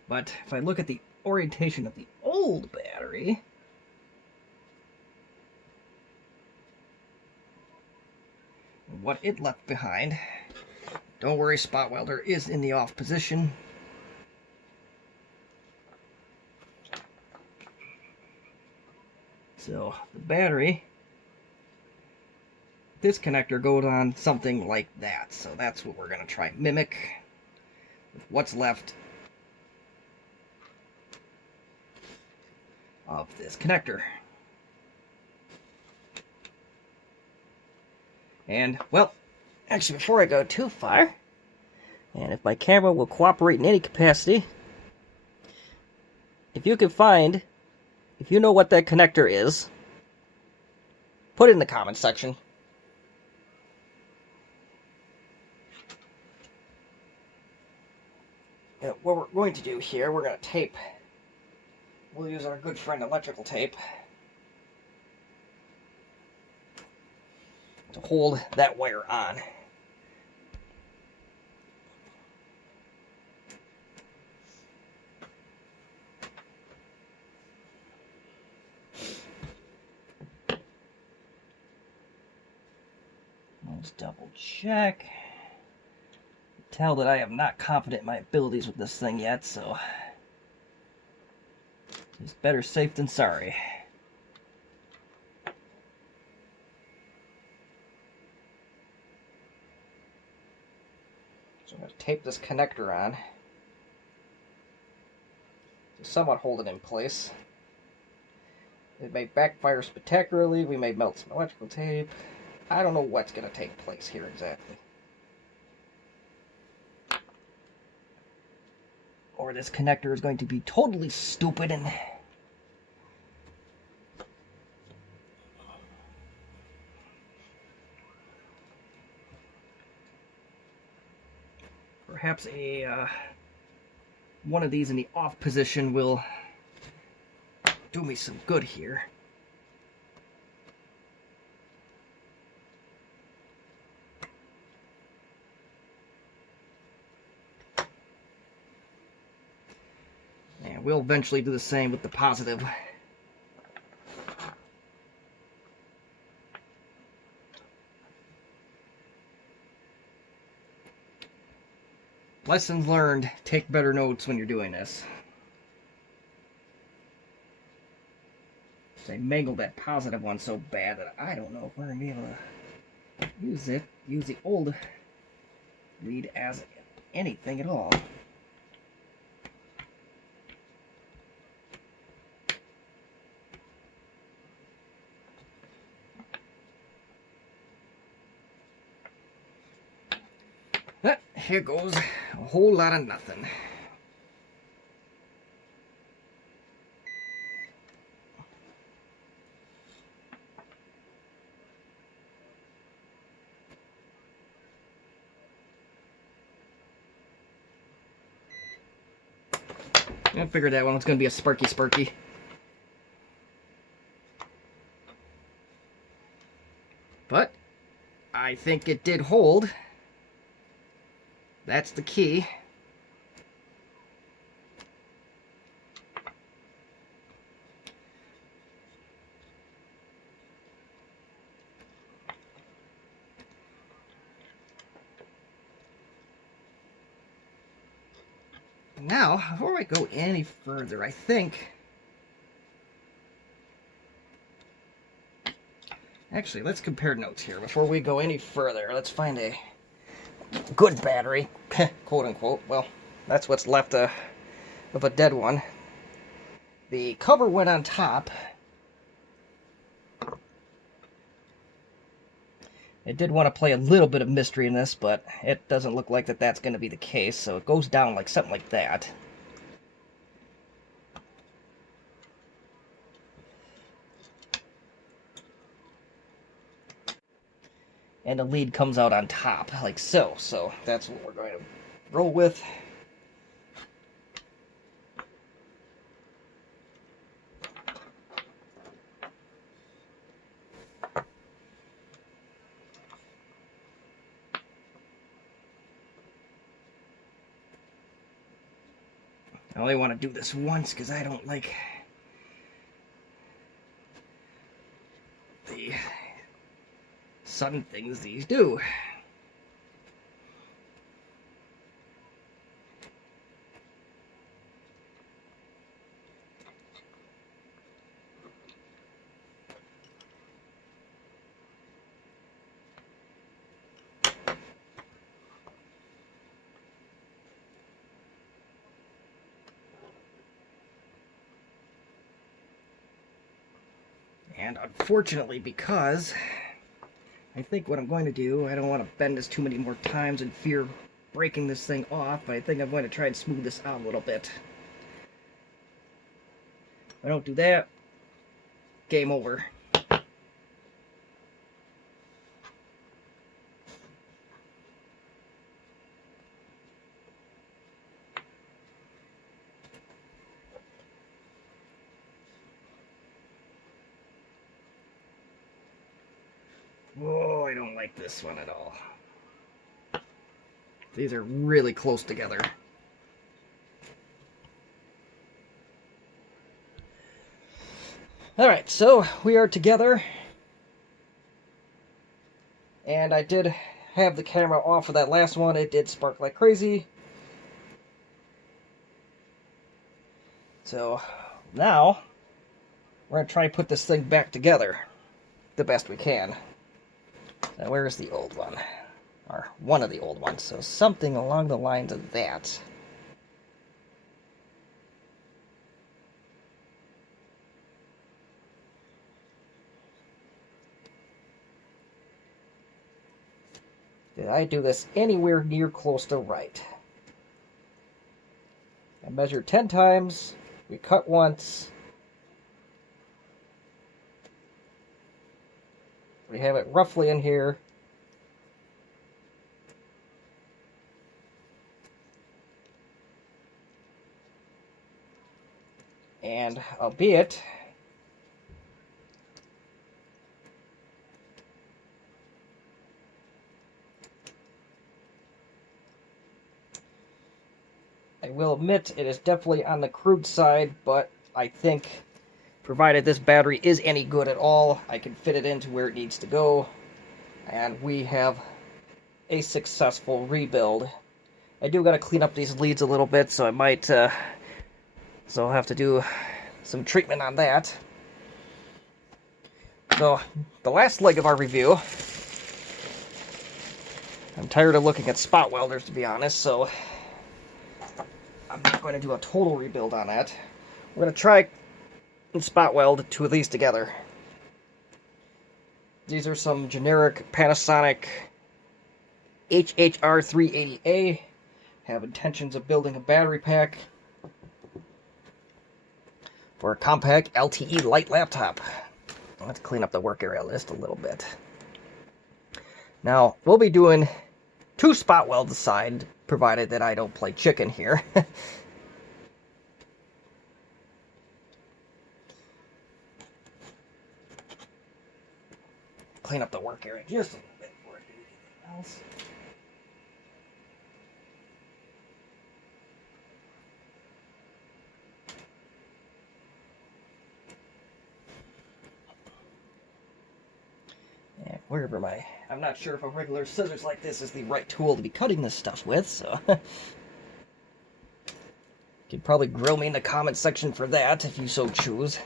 But if I look at the orientation of the old battery, and what it left behind, don't worry, spot welder is in the off position. So the battery, this connector goes on something like that. So that's what we're going to try and mimic with what's left of this connector. And, well, actually, before I go too far, and if my camera will cooperate in any capacity, if you can find, if you know what that connector is, put it in the comments section. What we're going to do here, we're going to tape. We'll use our good friend electrical tape to hold that wire on. Let's double check. Tell that I am not confident in my abilities with this thing yet, so it's better safe than sorry. So I'm going to tape this connector on to somewhat hold it in place. It may backfire spectacularly. We may melt some electrical tape. I don't know what's going to take place here exactly. Or this connector is going to be totally stupid and perhaps one of these in the off position will do me some good here. And we'll eventually do the same with the positive. Lessons learned, take better notes when you're doing this. I mangled that positive one so bad that I don't know if we're going to be able to use the old lead as anything at all. But here goes a whole lot of nothing. I figured that one was going to be a sparky. But I think it did hold. That's the key. Now, before I go any further, I think Actually, let's compare notes here before we go any further. Let's find a good battery, quote unquote. Well, that's what's left of a dead one. The cover went on top. It did want to play a little bit of mystery in this, but it doesn't look like that's going to be the case, so it goes down like something like that. And the lead comes out on top, like so. So that's what we're going to roll with. I only want to do this once because I don't like the sudden things these do. And unfortunately, because I think what I'm going to do, I don't want to bend this too many more times and fear breaking this thing off, but I think I'm going to try and smooth this out a little bit. If I don't do that, game over. Whoa, I don't like this one at all. These are really close together. Alright, so we are together. And I did have the camera off for that last one. It did spark like crazy. So now we're going to try and put this thing back together the best we can. Now, where's the old one? Or one of the old ones. So something along the lines of that. Did I do this anywhere near close to right? I measured 10 times. We cut once. We have it roughly in here. And albeit I will admit it is definitely on the crude side, but I think provided this battery is any good at all, I can fit it into where it needs to go, and we have a successful rebuild. I do got to clean up these leads a little bit, so I might so I'll have to do some treatment on that. So the last leg of our review, I'm tired of looking at spot welders, to be honest, so I'm not going to do a total rebuild on that. We're going to try and spot weld two of these together. These are some generic Panasonic HHR380A. Have intentions of building a battery pack for a compact LTE light laptop. Let's clean up the work area just a little bit. Now, we'll be doing 2 spot welds aside, provided that I don't play chicken here. Clean up the work area just a little bit before I do anything else. And wherever I'm not sure if a regular scissors like this is the right tool to be cutting this stuff with, so you could probably grill me in the comment section for that if you so choose.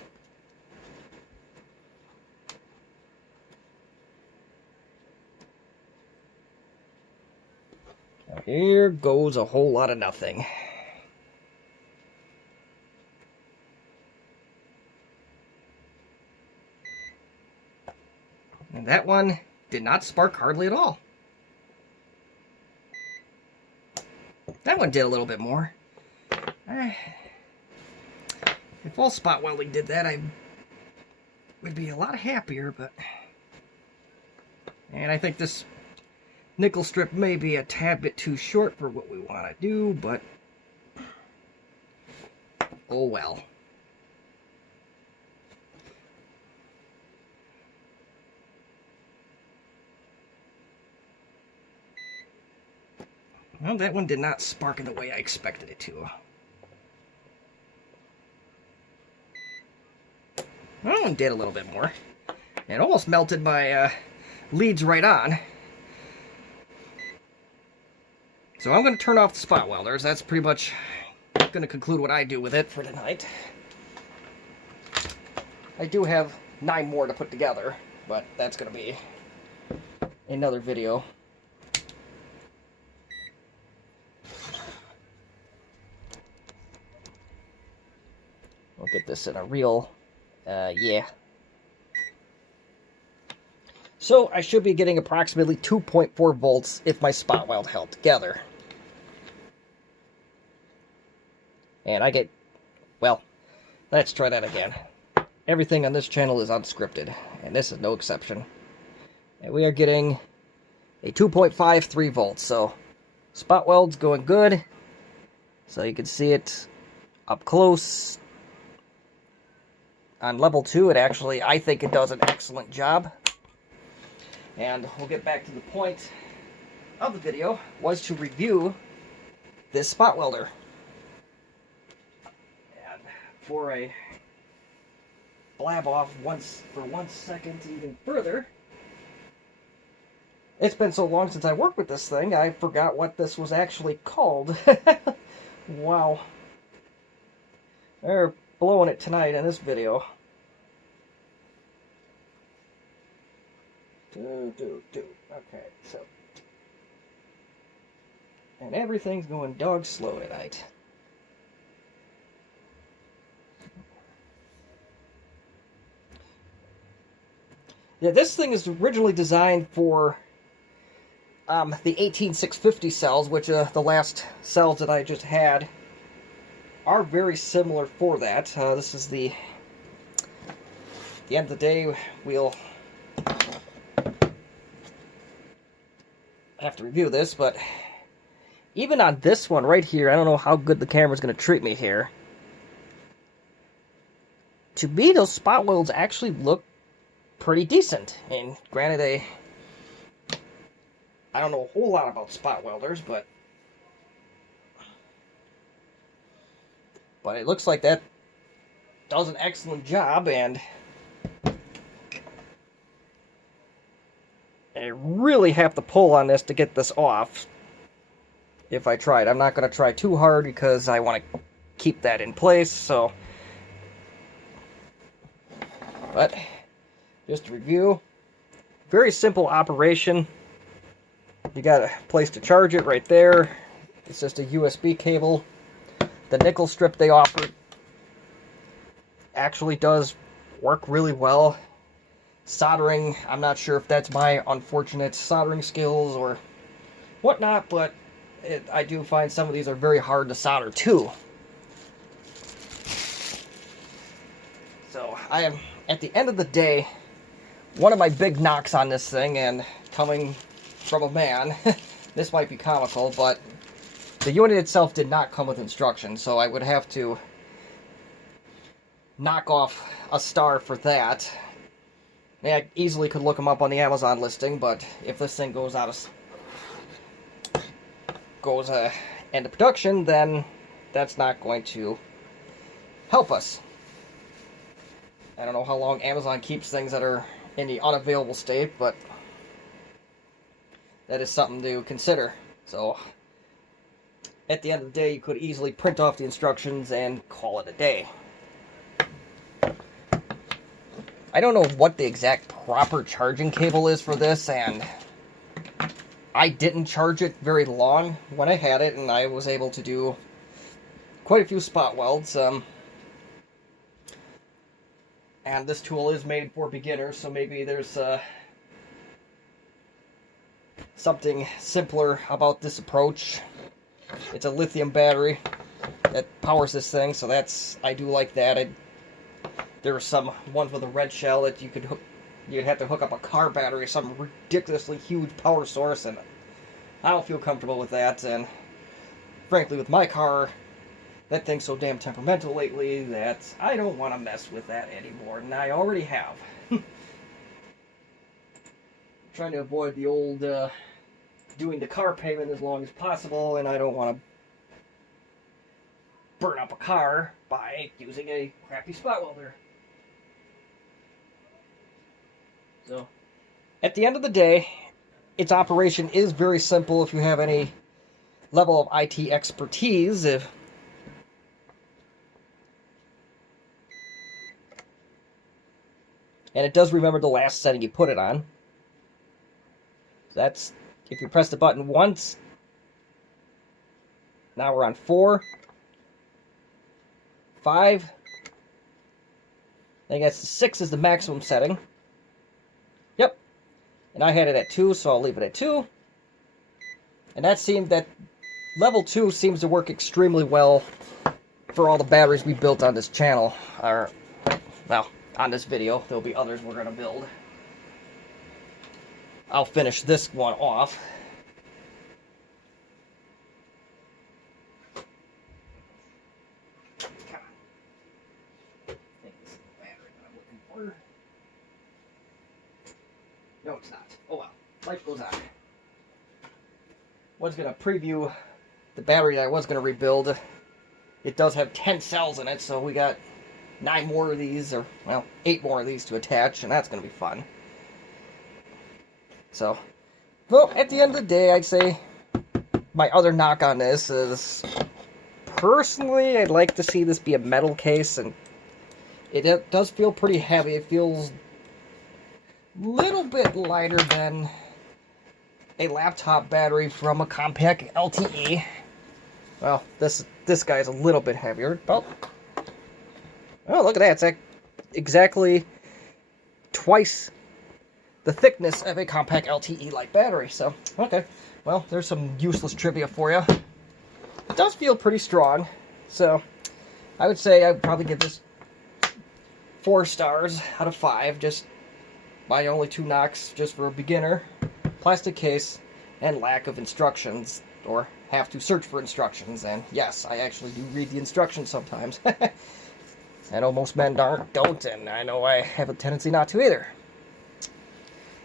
Here goes a whole lot of nothing. And that one did not spark hardly at all. That one did a little bit more. If all spot welding did that, I would be a lot happier, but... And I think this nickel strip may be a tad bit too short for what we want to do, but... Oh well. Well, that one did not spark in the way I expected it to. That one did a little bit more. It almost melted my leads right on. So I'm going to turn off the spot welders. That's pretty much going to conclude what I do with it for tonight. I do have 9 more to put together, but that's going to be another video. I'll get this in a reel. Yeah. So I should be getting approximately 2.4 volts if my spot weld held together. And I get, well, let's try that again. Everything on this channel is unscripted, and this is no exception. And we are getting a 2.53 volts, so spot weld's going good. So you can see it up close. On level 2, it actually, I think it does an excellent job. And we'll get back to the point of the video, was to review this spot welder. And for a blab off for 1 second even further, it's been so long since I worked with this thing, I forgot what this was actually called. Wow. They're blowing it tonight in this video. Okay, so. And everything's going dog slow tonight. Yeah, this thing is originally designed for the 18650 cells, which the last cells that I just had are very similar for that. This is the end of the day, we'll have to review this, but even on this one right here, I don't know how good the camera's going to treat me here. To me, those spot welds actually look pretty decent. And granted, I don't know a whole lot about spot welders, but it looks like that does an excellent job, and I really have to pull on this to get this off if I tried. I'm not going to try too hard because I want to keep that in place, so. But just to review, very simple operation. You got a place to charge it right there. It's just a USB cable. The nickel strip they offered actually does work really well. Soldering, I'm not sure if that's my unfortunate soldering skills or whatnot, but I do find some of these are very hard to solder too. So I am, at the end of the day, one of my big knocks on this thing, and coming from a man, this might be comical, but the unit itself did not come with instructions, so I would have to knock off a star for that. I easily could look them up on the Amazon listing, but if this thing goes into production, then that's not going to help us. I don't know how long Amazon keeps things that are in the unavailable state, but that is something to consider. So, at the end of the day, you could easily print off the instructions and call it a day. I don't know what the exact proper charging cable is for this, and I didn't charge it very long when I had it, and I was able to do quite a few spot welds. And this tool is made for beginners, so maybe there's something simpler about this approach. It's a lithium battery that powers this thing, so I do like that. There are some ones with a red shell that you'd have to hook up a car battery or some ridiculously huge power source, and I don't feel comfortable with that. And frankly, with my car, that thing's so damn temperamental lately that I don't want to mess with that anymore, and I already have. Trying to avoid the old doing the car payment as long as possible, and I don't want to burn up a car by using a crappy spot welder. So, at the end of the day, its operation is very simple if you have any level of IT expertise. And it does remember the last setting you put it on. That's if you press the button once. Now we're on 4, 5. I guess 6 is the maximum setting. Yep. And I had it at 2, so I'll leave it at 2. And that level 2 seems to work extremely well for all the batteries we built on this channel. Well, on this video. There'll be others we're going to build. I'll finish this one off. No, it's not. Oh well. Life goes on. Was going to preview the battery that I was going to rebuild. It does have 10 cells in it, so we got 9 more of these, or, well, 8 more of these to attach, and that's going to be fun. So, well, at the end of the day, I'd say my other knock on this is, personally, I'd like to see this be a metal case, and it does feel pretty heavy. It feels a little bit lighter than a laptop battery from a compact LTE. Well, this guy's a little bit heavier. Oh, look at that. It's like exactly twice the thickness of a compact LTE-like battery. So, okay. Well, there's some useless trivia for you. It does feel pretty strong. So, I would say I would probably give this 4 stars out of 5. Just my only 2 knocks, just for a beginner. Plastic case and lack of instructions, or have to search for instructions. And yes, I actually do read the instructions sometimes. I know most men don't, and I know I have a tendency not to either.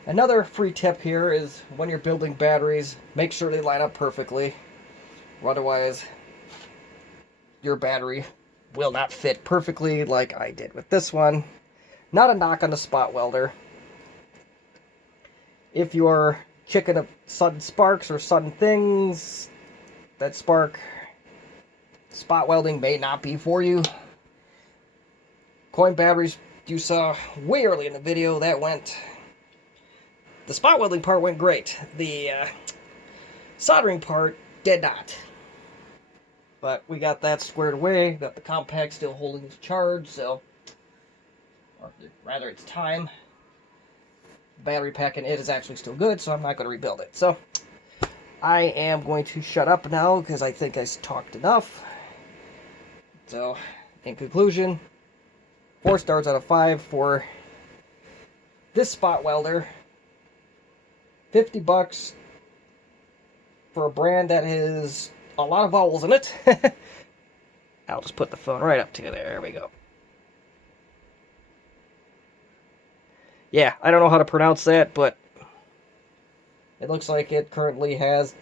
Another free tip here is when you're building batteries, make sure they line up perfectly. Or otherwise, your battery will not fit perfectly like I did with this one. Not a knock on the spot welder. If you're chicken of sudden sparks or sudden things that spark, spot welding may not be for you. Coin batteries you saw way early in the video, the spot welding part went great. The soldering part did not. But we got that squared away. Got the compact still holding its charge, so, or rather its time. Battery pack in it is actually still good, so I'm not going to rebuild it. So, I am going to shut up now because I think I talked enough. So, in conclusion, 4 stars out of 5 for this spot welder. $50 for a brand that has a lot of vowels in it. I'll just put the phone right up to you there. There we go. Yeah, I don't know how to pronounce that, but it looks like it currently has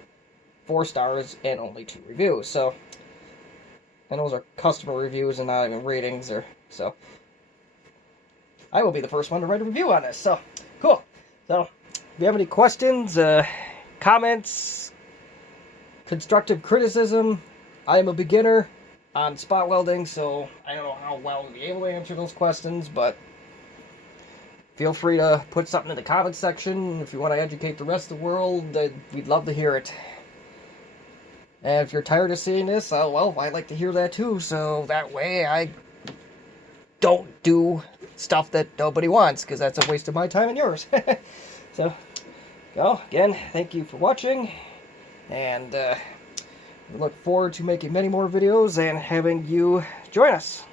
4 stars and only 2 reviews. So, and those are customer reviews and not even ratings. So, I will be the first one to write a review on this. So, cool. So, if you have any questions, comments, constructive criticism, I am a beginner on spot welding, so I don't know how well I'll be able to answer those questions, but feel free to put something in the comment section if you want to educate the rest of the world. We'd love to hear it. And if you're tired of seeing this, well, I like to hear that too, so that way I don't do stuff that nobody wants, because that's a waste of my time and yours. So, well, again, thank you for watching, and we look forward to making many more videos and having you join us.